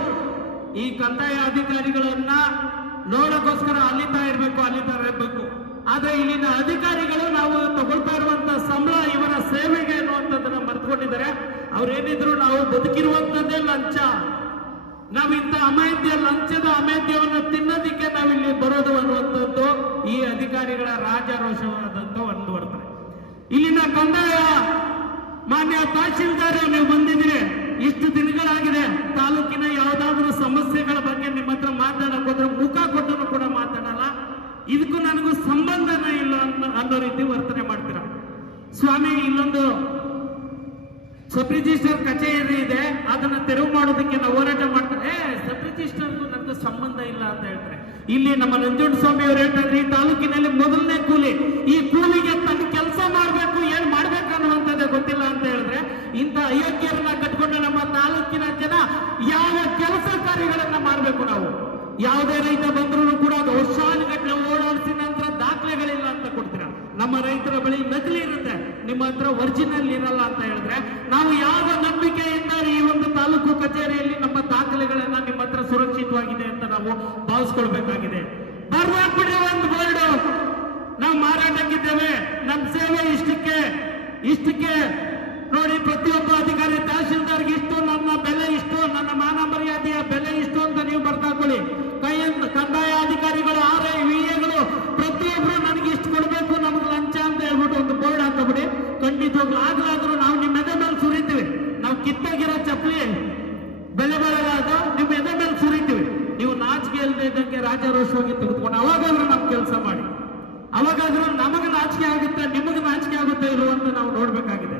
ಈ ಕಂದಾಯ ಅಧಿಕಾರಿಗಳನ್ನ ನೋಡಕ್ಕೋಸ್ಕರ ಅಲ್ಲಿತಾ ಇರಬೇಕು. ಆದ್ರೆ ಇಲ್ಲಿನ ಅಧಿಕಾರಿಗಳು ನಾವು ತಗೊಳ್ತಾ ಇರುವಂತ ಸಂಬಳ ಇವರ ಸೇವೆಗೆ ಅನ್ನುವಂಥದ್ದನ್ನ ಮರ್ತ್ಕೊಂಡಿದ್ದಾರೆ. ಅವ್ರೇನಿದ್ರು ನಾವು ಬದುಕಿರುವಂತದ್ದೇ ಲಂಚ, ನಾವಿಂತ ಲಂಚದ ಅಮೇಧ್ಯವನ್ನು ತಿನ್ನೋದಿಕ್ಕೆ ನಾವಿಲ್ಲಿ ಬರೋದು ಅನ್ನುವಂಥದ್ದು ಈ ಅಧಿಕಾರಿಗಳ ರಾಜರೋಷವಾದಂತ ಒಂದು ವರ್ತನೆ. ಇಲ್ಲಿನ ಕಂದಾಯ ಮಾನ್ಯ ತಹಶೀಲ್ದಾರ್, ನೀವು ಬಂದಿದ್ದೀರಿ, ಇಷ್ಟು ದಿನಗಳಾಗಿದೆ, ತಾಲೂಕಿನ ಯಾವುದಾದ್ರೂ ಸಮಸ್ಯೆಗಳ ಬಗ್ಗೆ ನಿಮ್ಮ ಹತ್ರ ಮಾತಾಡಕ್ ಹೋದ್ರೆ ಮುಖ ಕೊಟ್ಟನು ಕೂಡ ಮಾತಾಡಲ್ಲ. ಇದಕ್ಕೂ ನನಗೂ ಸಂಬಂಧನೇ ಇಲ್ಲ ಅನ್ನೋ ರೀತಿ ವರ್ತನೆ ಮಾಡ್ತೀರಾ. ಸ್ವಾಮಿ, ಇಲ್ಲೊಂದು ಸಬ್ ರಿಜಿಸ್ಟರ್ ಕಚೇರಿ ಇದೆ, ಅದನ್ನ ತೆರವು ಮಾಡೋದಕ್ಕೆ ನಾವು ಹೋರಾಟ ಮಾಡ್ತಾರೆ. ಸಬ್ ರಿಜಿಸ್ಟರ್ಗೂ ನನಗೂ ಸಂಬಂಧ ಇಲ್ಲ ಅಂತ ಹೇಳ್ತಾರೆ. ಇಲ್ಲಿ ನಮ್ಮ ನಂಜುಂಡ ಸ್ವಾಮಿ ಅವರು ಹೇಳ್ತಾರೆ, ಈ ತಾಲೂಕಿನಲ್ಲಿ ಮೊದಲನೇ ಕೂಲಿ, ಈ ಕೂಲಿಗೆ ತನ್ನ ಕೆಲಸ ಮಾಡ್ಬೇಕು, ಏನ್ ಮಾಡ್ಬೇಕು ಅನ್ನುವಂಥದ್ದೇ ಗೊತ್ತಿಲ್ಲ ಅಂತ ಹೇಳಿದ್ರೆ, ಇಂಥ ಅಯೋಗ್ಯರನ್ನ ಕಟ್ಕೊಂಡು ನಮ್ಮ ತಾಲೂಕಿನ ಜನ ಯಾವ ಕೆಲಸ ಕಾರ್ಯಗಳನ್ನ ಮಾಡ್ಬೇಕು? ನಾವು ಯಾವುದೇ ರೈತ ಬಂದ್ರು ಕೂಡ ಅದು ವರ್ಷಾನುಗಟ್ಟಲೆ ಓಡಾಡಿಸಿ ನಂತರ ದಾಖಲೆಗಳಿಲ್ಲ ಅಂತ ಕೊಡ್ತೀರಾ. ನಮ್ಮ ರೈತರ ಬಳಿ ನಕಲಿ ಇರುತ್ತೆ, ನಿಮ್ಮ ಹತ್ರ ಒರಿಜಿನಲ್ ಇರಲ್ಲ ಅಂತ ಹೇಳಿದ್ರೆ ನಾವು ಯಾವ ನಂಬಿಕೆಯಿಂದ ಈ ಒಂದು ತಾಲೂಕು ಕಚೇರಿಯಲ್ಲಿ ನಮ್ಮ ದಾಖಲೆಗಳನ್ನ ನಿಮ್ಮ ಹತ್ರ ಸುರಕ್ಷಿತವಾಗಿದೆ ಅಂತ ನಾವು ಭಾವಿಸ್ಕೊಳ್ಬೇಕಾಗಿದೆ. ಬರ್ವಾಕ್ಬಿಡಿ ಒಂದು ಬೋರ್ಡು, ನಾವು ಮಾರಾಟಕ್ಕಿದ್ದೇವೆ, ನಮ್ಮ ಸೇವೆ ಇಷ್ಟಕ್ಕೆ ನೋಡಿ, ಪ್ರತಿಯೊಬ್ಬ ಅಧಿಕಾರಿ ತಹಶೀಲ್ದಾರ್ಗೆ ಇಷ್ಟು, ನನ್ನ ಬೆಲೆ ಇಷ್ಟು, ನನ್ನ ಮಾನ ಮರ್ಯಾದೆಯ ಬೆಲೆ ಇಷ್ಟು ಅಂತ ನೀವು ಬರ್ತಾಕೊಳ್ಳಿ. ಕಂದಾಯ ಅಧಿಕಾರಿಗಳು, RI, VAಗಳು ಪ್ರತಿಯೊಬ್ರು ನನಗೆ ಇಷ್ಟು ಕೊಡ್ಬೇಕು, ನಮ್ಗೆ ಲಂಚ ಅಂತ ಹೇಳ್ಬಿಟ್ಟು ಒಂದು ಬೋರ್ಡ್ ಹಾಕಬಿಡಿ. ಖಂಡಿತವಾಗ್ಲೂ ಆಗ್ಲಾದ್ರೂ ನಾವು ನಿಮ್ಮ ಎದೆ ಮೇಲೆ ಸುರಿತೀವಿ. ನಾವು ಕಿತ್ತಾಗಿರೋ ಚಪ್ಪಲಿ ಬೆಲೆ ಬಾಳಲಾದ ನಿಮ್ಮ ಎದೆ ಮೇಲೆ ಸುರಿತೀವಿ. ನೀವು ನಾಚಿಕೆ ಇಲ್ಲದೆ ಇದ್ದಂಗೆ ರಾಜಾರೋಷವಾಗಿ ತೆಗೆದುಕೊಂಡು ಅವಾಗಾದ್ರೂ ನಮ್ ಕೆಲಸ ಮಾಡಿ, ಅವಾಗಾದ್ರೂ ನಮಗೆ ನಾಚಿಕೆ ಆಗುತ್ತೆ, ನಿಮಗೆ ನಾಚಿಕೆ ಆಗುತ್ತೆ ಇರುವಂತ ನಾವು ನೋಡ್ಬೇಕಾಗಿದೆ.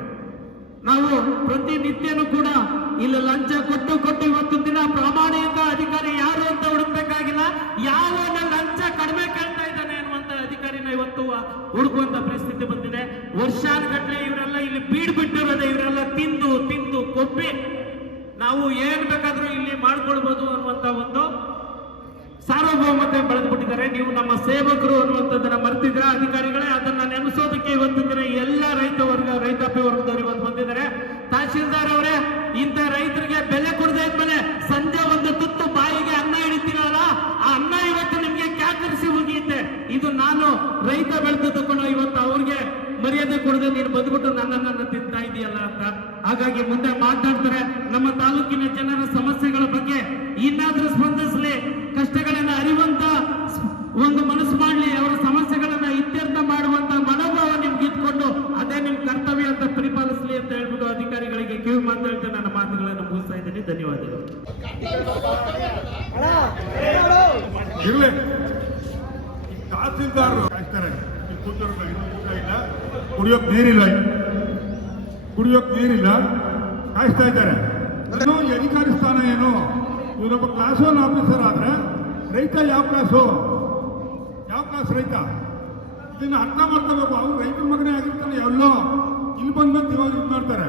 ನಾವು ಪ್ರತಿನಿತ್ಯನೂ ಕೂಡ ಇಲ್ಲಿ ಲಂಚ ಕೊಟ್ಟು ಇವತ್ತು ದಿನ ಪ್ರಾಮಾಣಿಕ ಅಧಿಕಾರಿ ಯಾರು ಅಂತ ಹುಡುಕ್ಬೇಕಾಗಿಲ್ಲ, ಯಾವ ಲಂಚ ಕಡಿಮೆ ಕೇಳ್ತಾ ಇದ್ದಾನೆ ಅನ್ನುವಂತ ಅಧಿಕಾರಿನ ಇವತ್ತು ಹುಡುಕುವಂತ ಪರಿಸ್ಥಿತಿ ಬಂದಿದೆ. ವರ್ಷಾನುಗಟ್ಟಲೆ ಇವರೆಲ್ಲ ಇಲ್ಲಿ ಬೀಡ್ಬಿಟ್ಟಿರೋದೆ, ಇವರೆಲ್ಲ ತಿಂದು ತಿಂದು ಕೊಬ್ಬಿ ನಾವು ಏನ್ ಬೇಕಾದ್ರೂ ಇಲ್ಲಿ ಮಾಡ್ಕೊಳ್ಬಹುದು ಅನ್ನುವಂತ ಒಂದು ಸಾರ್ವಭೌಮತೆ ಬೆಳೆದ್ಬಿಟ್ಟಿದ್ದಾರೆ. ನೀವು ನಮ್ಮ ಸೇವಕರು ಅನ್ನುವಂಥದ್ದನ್ನ ಮರ್ತಿದ್ರ ಅಧಿಕಾರಿಗಳೇ, ಅದನ್ನ ನೆನೆಸೋದಕ್ಕೆ ಇವತ್ತು ದಿನ ಎಲ್ಲ ರೈತಾಪಿ ವರ್ಗದವರು ಇವತ್ತು ಬಂದಿದ್ದಾರೆ. ತಹಶೀಲ್ದಾರ್ ಅವರೇ, ಇಂಥ ರೈತರಿಗೆ ಬೆಲೆ ಕೊಡದೆ ಇದ್ಮೇಲೆ ಸಂಜೆ ಒಂದು ತುತ್ತು ಬಾಯಿಗೆ ಅನ್ನ ಹಿಡಿತೀರಲ್ಲ, ಆ ಅನ್ನ ಇವತ್ತು ನಿಮ್ಗೆ ಕ್ಯಾಕರಿಸಿ ಹೋಗಿದ್ದೆ. ಇದು ನಾನು ರೈತ ಬೆಳೆದು ತಗೊಂಡು ಇವತ್ತು ಅವ್ರಿಗೆ ಮರ್ಯಾದೆ ಕೊಡದೆ ನೀನು ಬಂದ್ಬಿಟ್ಟು ನನ್ನನ್ನು ತಿಂತಾ ಇದೆಯಲ್ಲ ಅಂತ. ಹಾಗಾಗಿ ಮುಂದೆ ಮಾತಾಡ್ತಾರೆ. ನಮ್ಮ ತಾಲೂಕಿನ ಜನರ ಸಮಸ್ಯೆಗಳ ಬಗ್ಗೆ ಇನ್ನಾದ್ರೂ ಸ್ಪಂದಿಸಲಿ, ಕಷ್ಟಗಳನ್ನ ಅರಿವಂತ ಒಂದು ಮನಸ್ಸು ಮಾಡಲಿ, ಅವರ ಸಮಸ್ಯೆಗಳನ್ನ ಇತ್ಯರ್ಥ ಮಾಡುವಂತ ಮನೋಭಾವ ನಿಮ್ಗೆ ಇಟ್ಕೊಂಡು ಅದೇ ನಿಮ್ ಕರ್ತವ್ಯ ಅಂತ ಪರಿಪಾಲಿಸಲಿ ಅಂತ ಹೇಳ್ಬಿಟ್ಟು ಅಧಿಕಾರಿಗಳಿಗೆ ಕಿವಿ ಮಾತಾಡ್ತಾ ನನ್ನ ಮಾತುಗಳನ್ನು ಮುಗಿಸ್ತಾ ಇದ್ದೀನಿ. ಧನ್ಯವಾದಗಳು. ತಹಸೀಲ್ದಾರ್ ಕಾಯ್ತಾರೆ, ಇಲ್ಲ ಕುಡಿಯೋಕ್ ನೀರಿಲ್ಲ ಕಾಯಿಸ್ತಾ ಇದ್ದಾರೆ. ಈ ಅಧಿಕಾರಿ ಸ್ಥಾನ ಏನು? ಇವರೊಬ್ಬ ಕ್ಲಾಸ್ 1 ಆಫೀಸರ್ ಆದ್ರೆ ರೈತ ಯಾವ ಕ್ಲಾಸ್ ರೈತ? ಇದನ್ನ ಅರ್ಥ ಮಾಡ್ಕೋಬೇಕು. ಅವ್ರು ರೈತರ ಮಗನೇ ಆಗಿರ್ತಾನೆ, ಎಲ್ಲೋ ಇಲ್ಲಿ ಬಂದು ಇವಾಗ ಇದು ಮಾಡ್ತಾರೆ.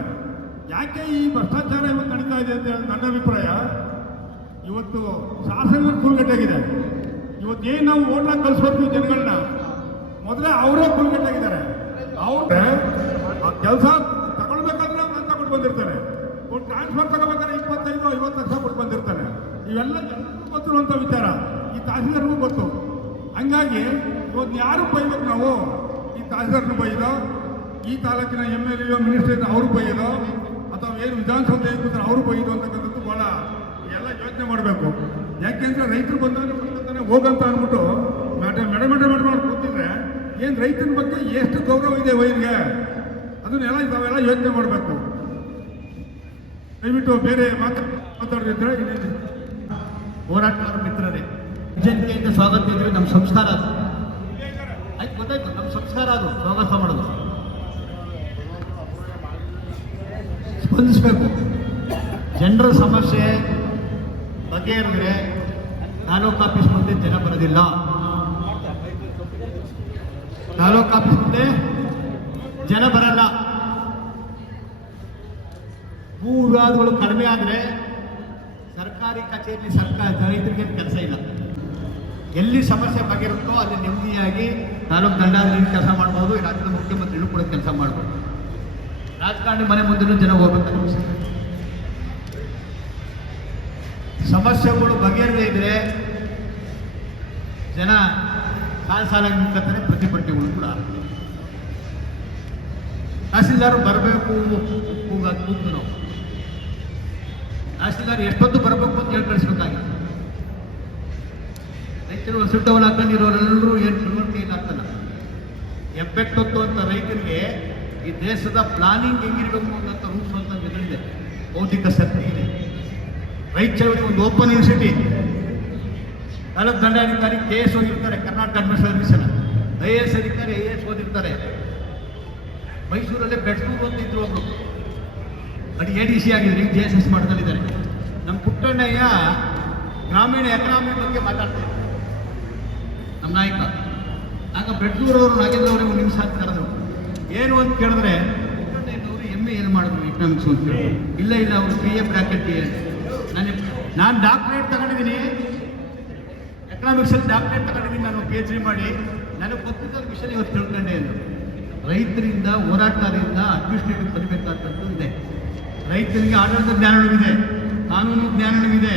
ಯಾಕೆ ಈ ಭ್ರಷ್ಟಾಚಾರ ಇವತ್ತು ನಡೀತಾ ಇದೆ ಅಂತ ಹೇಳಿ ನನ್ನ ಅಭಿಪ್ರಾಯ. ಇವತ್ತು ಶಾಸನ ಫುಲ್ಗಟ್ಟಾಗಿದೆ. ಇವತ್ತು ಏನು ನಾವು ಓಟಾಗಿ ಕಳಿಸ್ಕೊಡ್ತೀವಿ ಜನಗಳನ್ನ, ಮೊದಲೇ ಅವರೇ ಫುಲ್ಗಟ್ಟಾಗಿದ್ದಾರೆ. ಅವ್ರೆ ಆ ಕೆಲಸ ತಗೊಳ್ಬೇಕಾದ್ರೆ ಅವ್ರು ಅಂತ ಕೊಟ್ಟು ಬಂದಿರ್ತಾರೆ, ಒಂದು ಟ್ರಾನ್ಸ್ಫರ್ ತಗೋಬೇಕಾದ್ರೆ 25-50 ಲಕ್ಷ ಕೊಟ್ಟು ಬಂದಿರ್ತಾನೆ. ಇವೆಲ್ಲ ಜನರಿಗೂ ಗೊತ್ತಿರುವಂಥ ವಿಚಾರ, ಈ ತಹಸೀಲ್ದಾರ್ಗೂ ಗೊತ್ತು. ಹಂಗಾಗಿ ಇವತ್ತು ಯಾರು ಬೈಬೇಕು ನಾವು? ಈ ತಹಸೀಲ್ದಾರ್ನು ಬೈದೋ, ಈ ತಾಲೂಕಿನ MLA ಮಿನಿಸ್ಟರ್ ಅವರು ಬೈಯೋದು, ಅಥವಾ ಏನು ವಿಧಾನಸೌಧ ಕೂತಾರೆ ಅವರು ಬೈಯೋದು ಅಂತಕ್ಕಂಥದ್ದು ಭಾಳ ಎಲ್ಲ ಯೋಚನೆ ಮಾಡಬೇಕು. ಯಾಕೆಂದ್ರೆ ರೈತರು ಬಂದಾನೆ ಹೋಗಂತ ಅಂದ್ಬಿಟ್ಟು ಮಾಡ್ಕೊಂಡು ಕೂತಿದ್ರೆ ಏನು ರೈತನ ಬಗ್ಗೆ ಎಷ್ಟು ಗೌರವ ಇದೆ ವೈರ್ಗೆ, ಅದನ್ನೆಲ್ಲ ನಾವೆಲ್ಲ ಯೋಚನೆ ಮಾಡಬೇಕು. ದಯವಿಟ್ಟು ಬೇರೆ ಮಾತಾಡಿದ್ರೆ ಹೋರಾಟಗಾರ ಮಿತ್ರರೇ, ಜನತೆಯಿಂದ ಸ್ವಾಗತ ಇದ್ರೆ ನಮ್ಮ ಸಂಸ್ಕಾರ ಅದು. ಆಯ್ತು, ಗೊತ್ತಾಯ್ತು, ನಮ್ಮ ಸಂಸ್ಕಾರ ಅದು ಸ್ವಾಗತ ಮಾಡೋದು. ಸ್ಪಂದಿಸಬೇಕು. ಜನರ ಸಮಸ್ಯೆ ಬಗೆಹರಿದ್ರೆ ತಾಲೂಕು ಆಫೀಸ್ ಮುಂದೆ ಜನ ಬರೋದಿಲ್ಲ. ತಾಲೂಕು ಆಫೀಸ್ ಮುಂದೆ ಜನ ಬರಲ್ಲ. ಭೂ ವಿವಾದಗಳು ಕಡಿಮೆ ಆದರೆ ಸರ್ಕಾರಿ ಕಚೇರಿ ರೈತರಿಗೆ ಕೆಲಸ ಇಲ್ಲ. ಎಲ್ಲಿ ಸಮಸ್ಯೆ ಬಗೆರುತ್ತೋ ಅಲ್ಲಿ ನೆಮ್ಮದಿಯಾಗಿ ತಾಲೂಕು ದಂಡಾಧಿಕಾರಿ ಕೆಲಸ ಮಾಡ್ಬೋದು, ರಾಜ್ಯದ ಮುಖ್ಯಮಂತ್ರಿಗಳು ಕೂಡ ಕೆಲಸ ಮಾಡ್ಬೋದು. ರಾಜಕಾರಣಿ ಮನೆ ಮುಂದೆ ಜನ ಹೋಗ್ಬೇಕು. ಸಮಸ್ಯೆಗಳು ಬಗೆಹರದೇ ಇದ್ರೆ ಜನ ಸಾಲಾಗಿ ನಿಂತ್ಕೊತಾರೆ, ಪ್ರತಿಭಟನೆಗಳು ಕೂಡ ಆಗ್ತದೆ. ತಹಸೀಲ್ದಾರ್ ಬರಬೇಕು ಕೂಗ್ದು ನಾವು ತಹಸೀಲ್ದಾರ್ ಎಷ್ಟೊತ್ತು ಬರಬೇಕು ಅಂತ ಹೇಳಿ ಕಳಿಸ್ಬೇಕಾಗಿತ್ತು. ರೈತರು ಸುಟ್ಟವನ್ನ ಹಾಕೊಂಡಿರೋರೆಲ್ಲರೂ ಏನು ತಿಳುವಳಿಕೆ ಇಲ್ಲ ಅಂತಲ್ಲ. ಎಪ್ಪೆಟ್ಟೊತ್ತು ಅಂತ ರೈತರಿಗೆ ಈ ದೇಶದ ಪ್ಲಾನಿಂಗ್ ಹೆಂಗಿರಬೇಕು ಅನ್ನೋಂಥ ರೂಲ್ಸ್ ಅಂತ ಇದೆ, ಬೌದ್ಧಿಕ ಶಕ್ತಿ ಇದೆ. ರೈತ ಚಳವಳಿ ಒಂದು ಓಪನ್ ಯೂನಿವರ್ಸಿಟಿ. ತಾಲೂಕು ದಂಡಾಧಿಕಾರಿ KS ಓದಿರ್ತಾರೆ, ಕರ್ನಾಟಕ ಅಡ್ಮಿನಿಸ್ಟ್ರೇಷನ್. IAS ಅಧಿಕಾರಿ IAS ಓದಿರ್ತಾರೆ. ಮೈಸೂರಲ್ಲೇ ಬೆಟ್ಸೂರು ಅಂತ ಇದ್ರು ಒಬ್ರು, ಅದು ADC ಆಗಿದ್ರು, JSS ಮಾಡ್ಕೊಂಡಿದ್ದಾರೆ. ನಮ್ಮ ಪುಟ್ಟಣ್ಣಯ್ಯ ಗ್ರಾಮೀಣ ಎಕನಾಮಿ ಬಗ್ಗೆ ಮಾತಾಡ್ತಾರೆ, ನಮ್ಮ ನಾಯಕ. ಆಗ ಬೆಟ್ಸೂರವರು ನಾಗೇಂದ್ರ ಅವರೇ ಒಂದು ನಿಮಿಷ ಅಂತ ಕರೆದ್ರು. ಏನು ಅಂತ ಕೇಳಿದ್ರೆ, ಪುಟ್ಟಣ್ಣಯ್ಯನವರು MA ಏನು ಮಾಡಿದ್ರು ಎಕನಾಮಿಕ್ಸ್ ಅಂತ ಕೇಳಿದ್ರು. ಇಲ್ಲ ಅವರು BA ಬ್ರಾಕೆಟ್ ನಾನು ಡಾಕ್ಟರೇಟ್ ತಗೊಂಡಿದ್ದೀನಿ, ಎಕನಾಮಿಕ್ಸಲ್ಲಿ ಡಾಕ್ಟರೇಟ್ ತಗೊಂಡಿದ್ದೀನಿ, ನಾನು PhD ಮಾಡಿ ನನಗೆ ಗೊತ್ತಿದ್ದ ವಿಷಯ ಇವತ್ತು ತಿಳ್ಕೊಂಡೆ ಅಂದರು. ರೈತರಿಂದ, ಹೋರಾಟದಿಂದ ಅಡ್ಮಿನಿಸ್ಟ್ರೇಟಿವ್ ಕಲಿಬೇಕಾದಂಥದ್ದು ಇದೆ. ರೈತರಿಗೆ ಆಡಳಿತ ಜ್ಞಾನವೂ ಇದೆ, ಕಾನೂನು ಜ್ಞಾನವೂ ಇದೆ,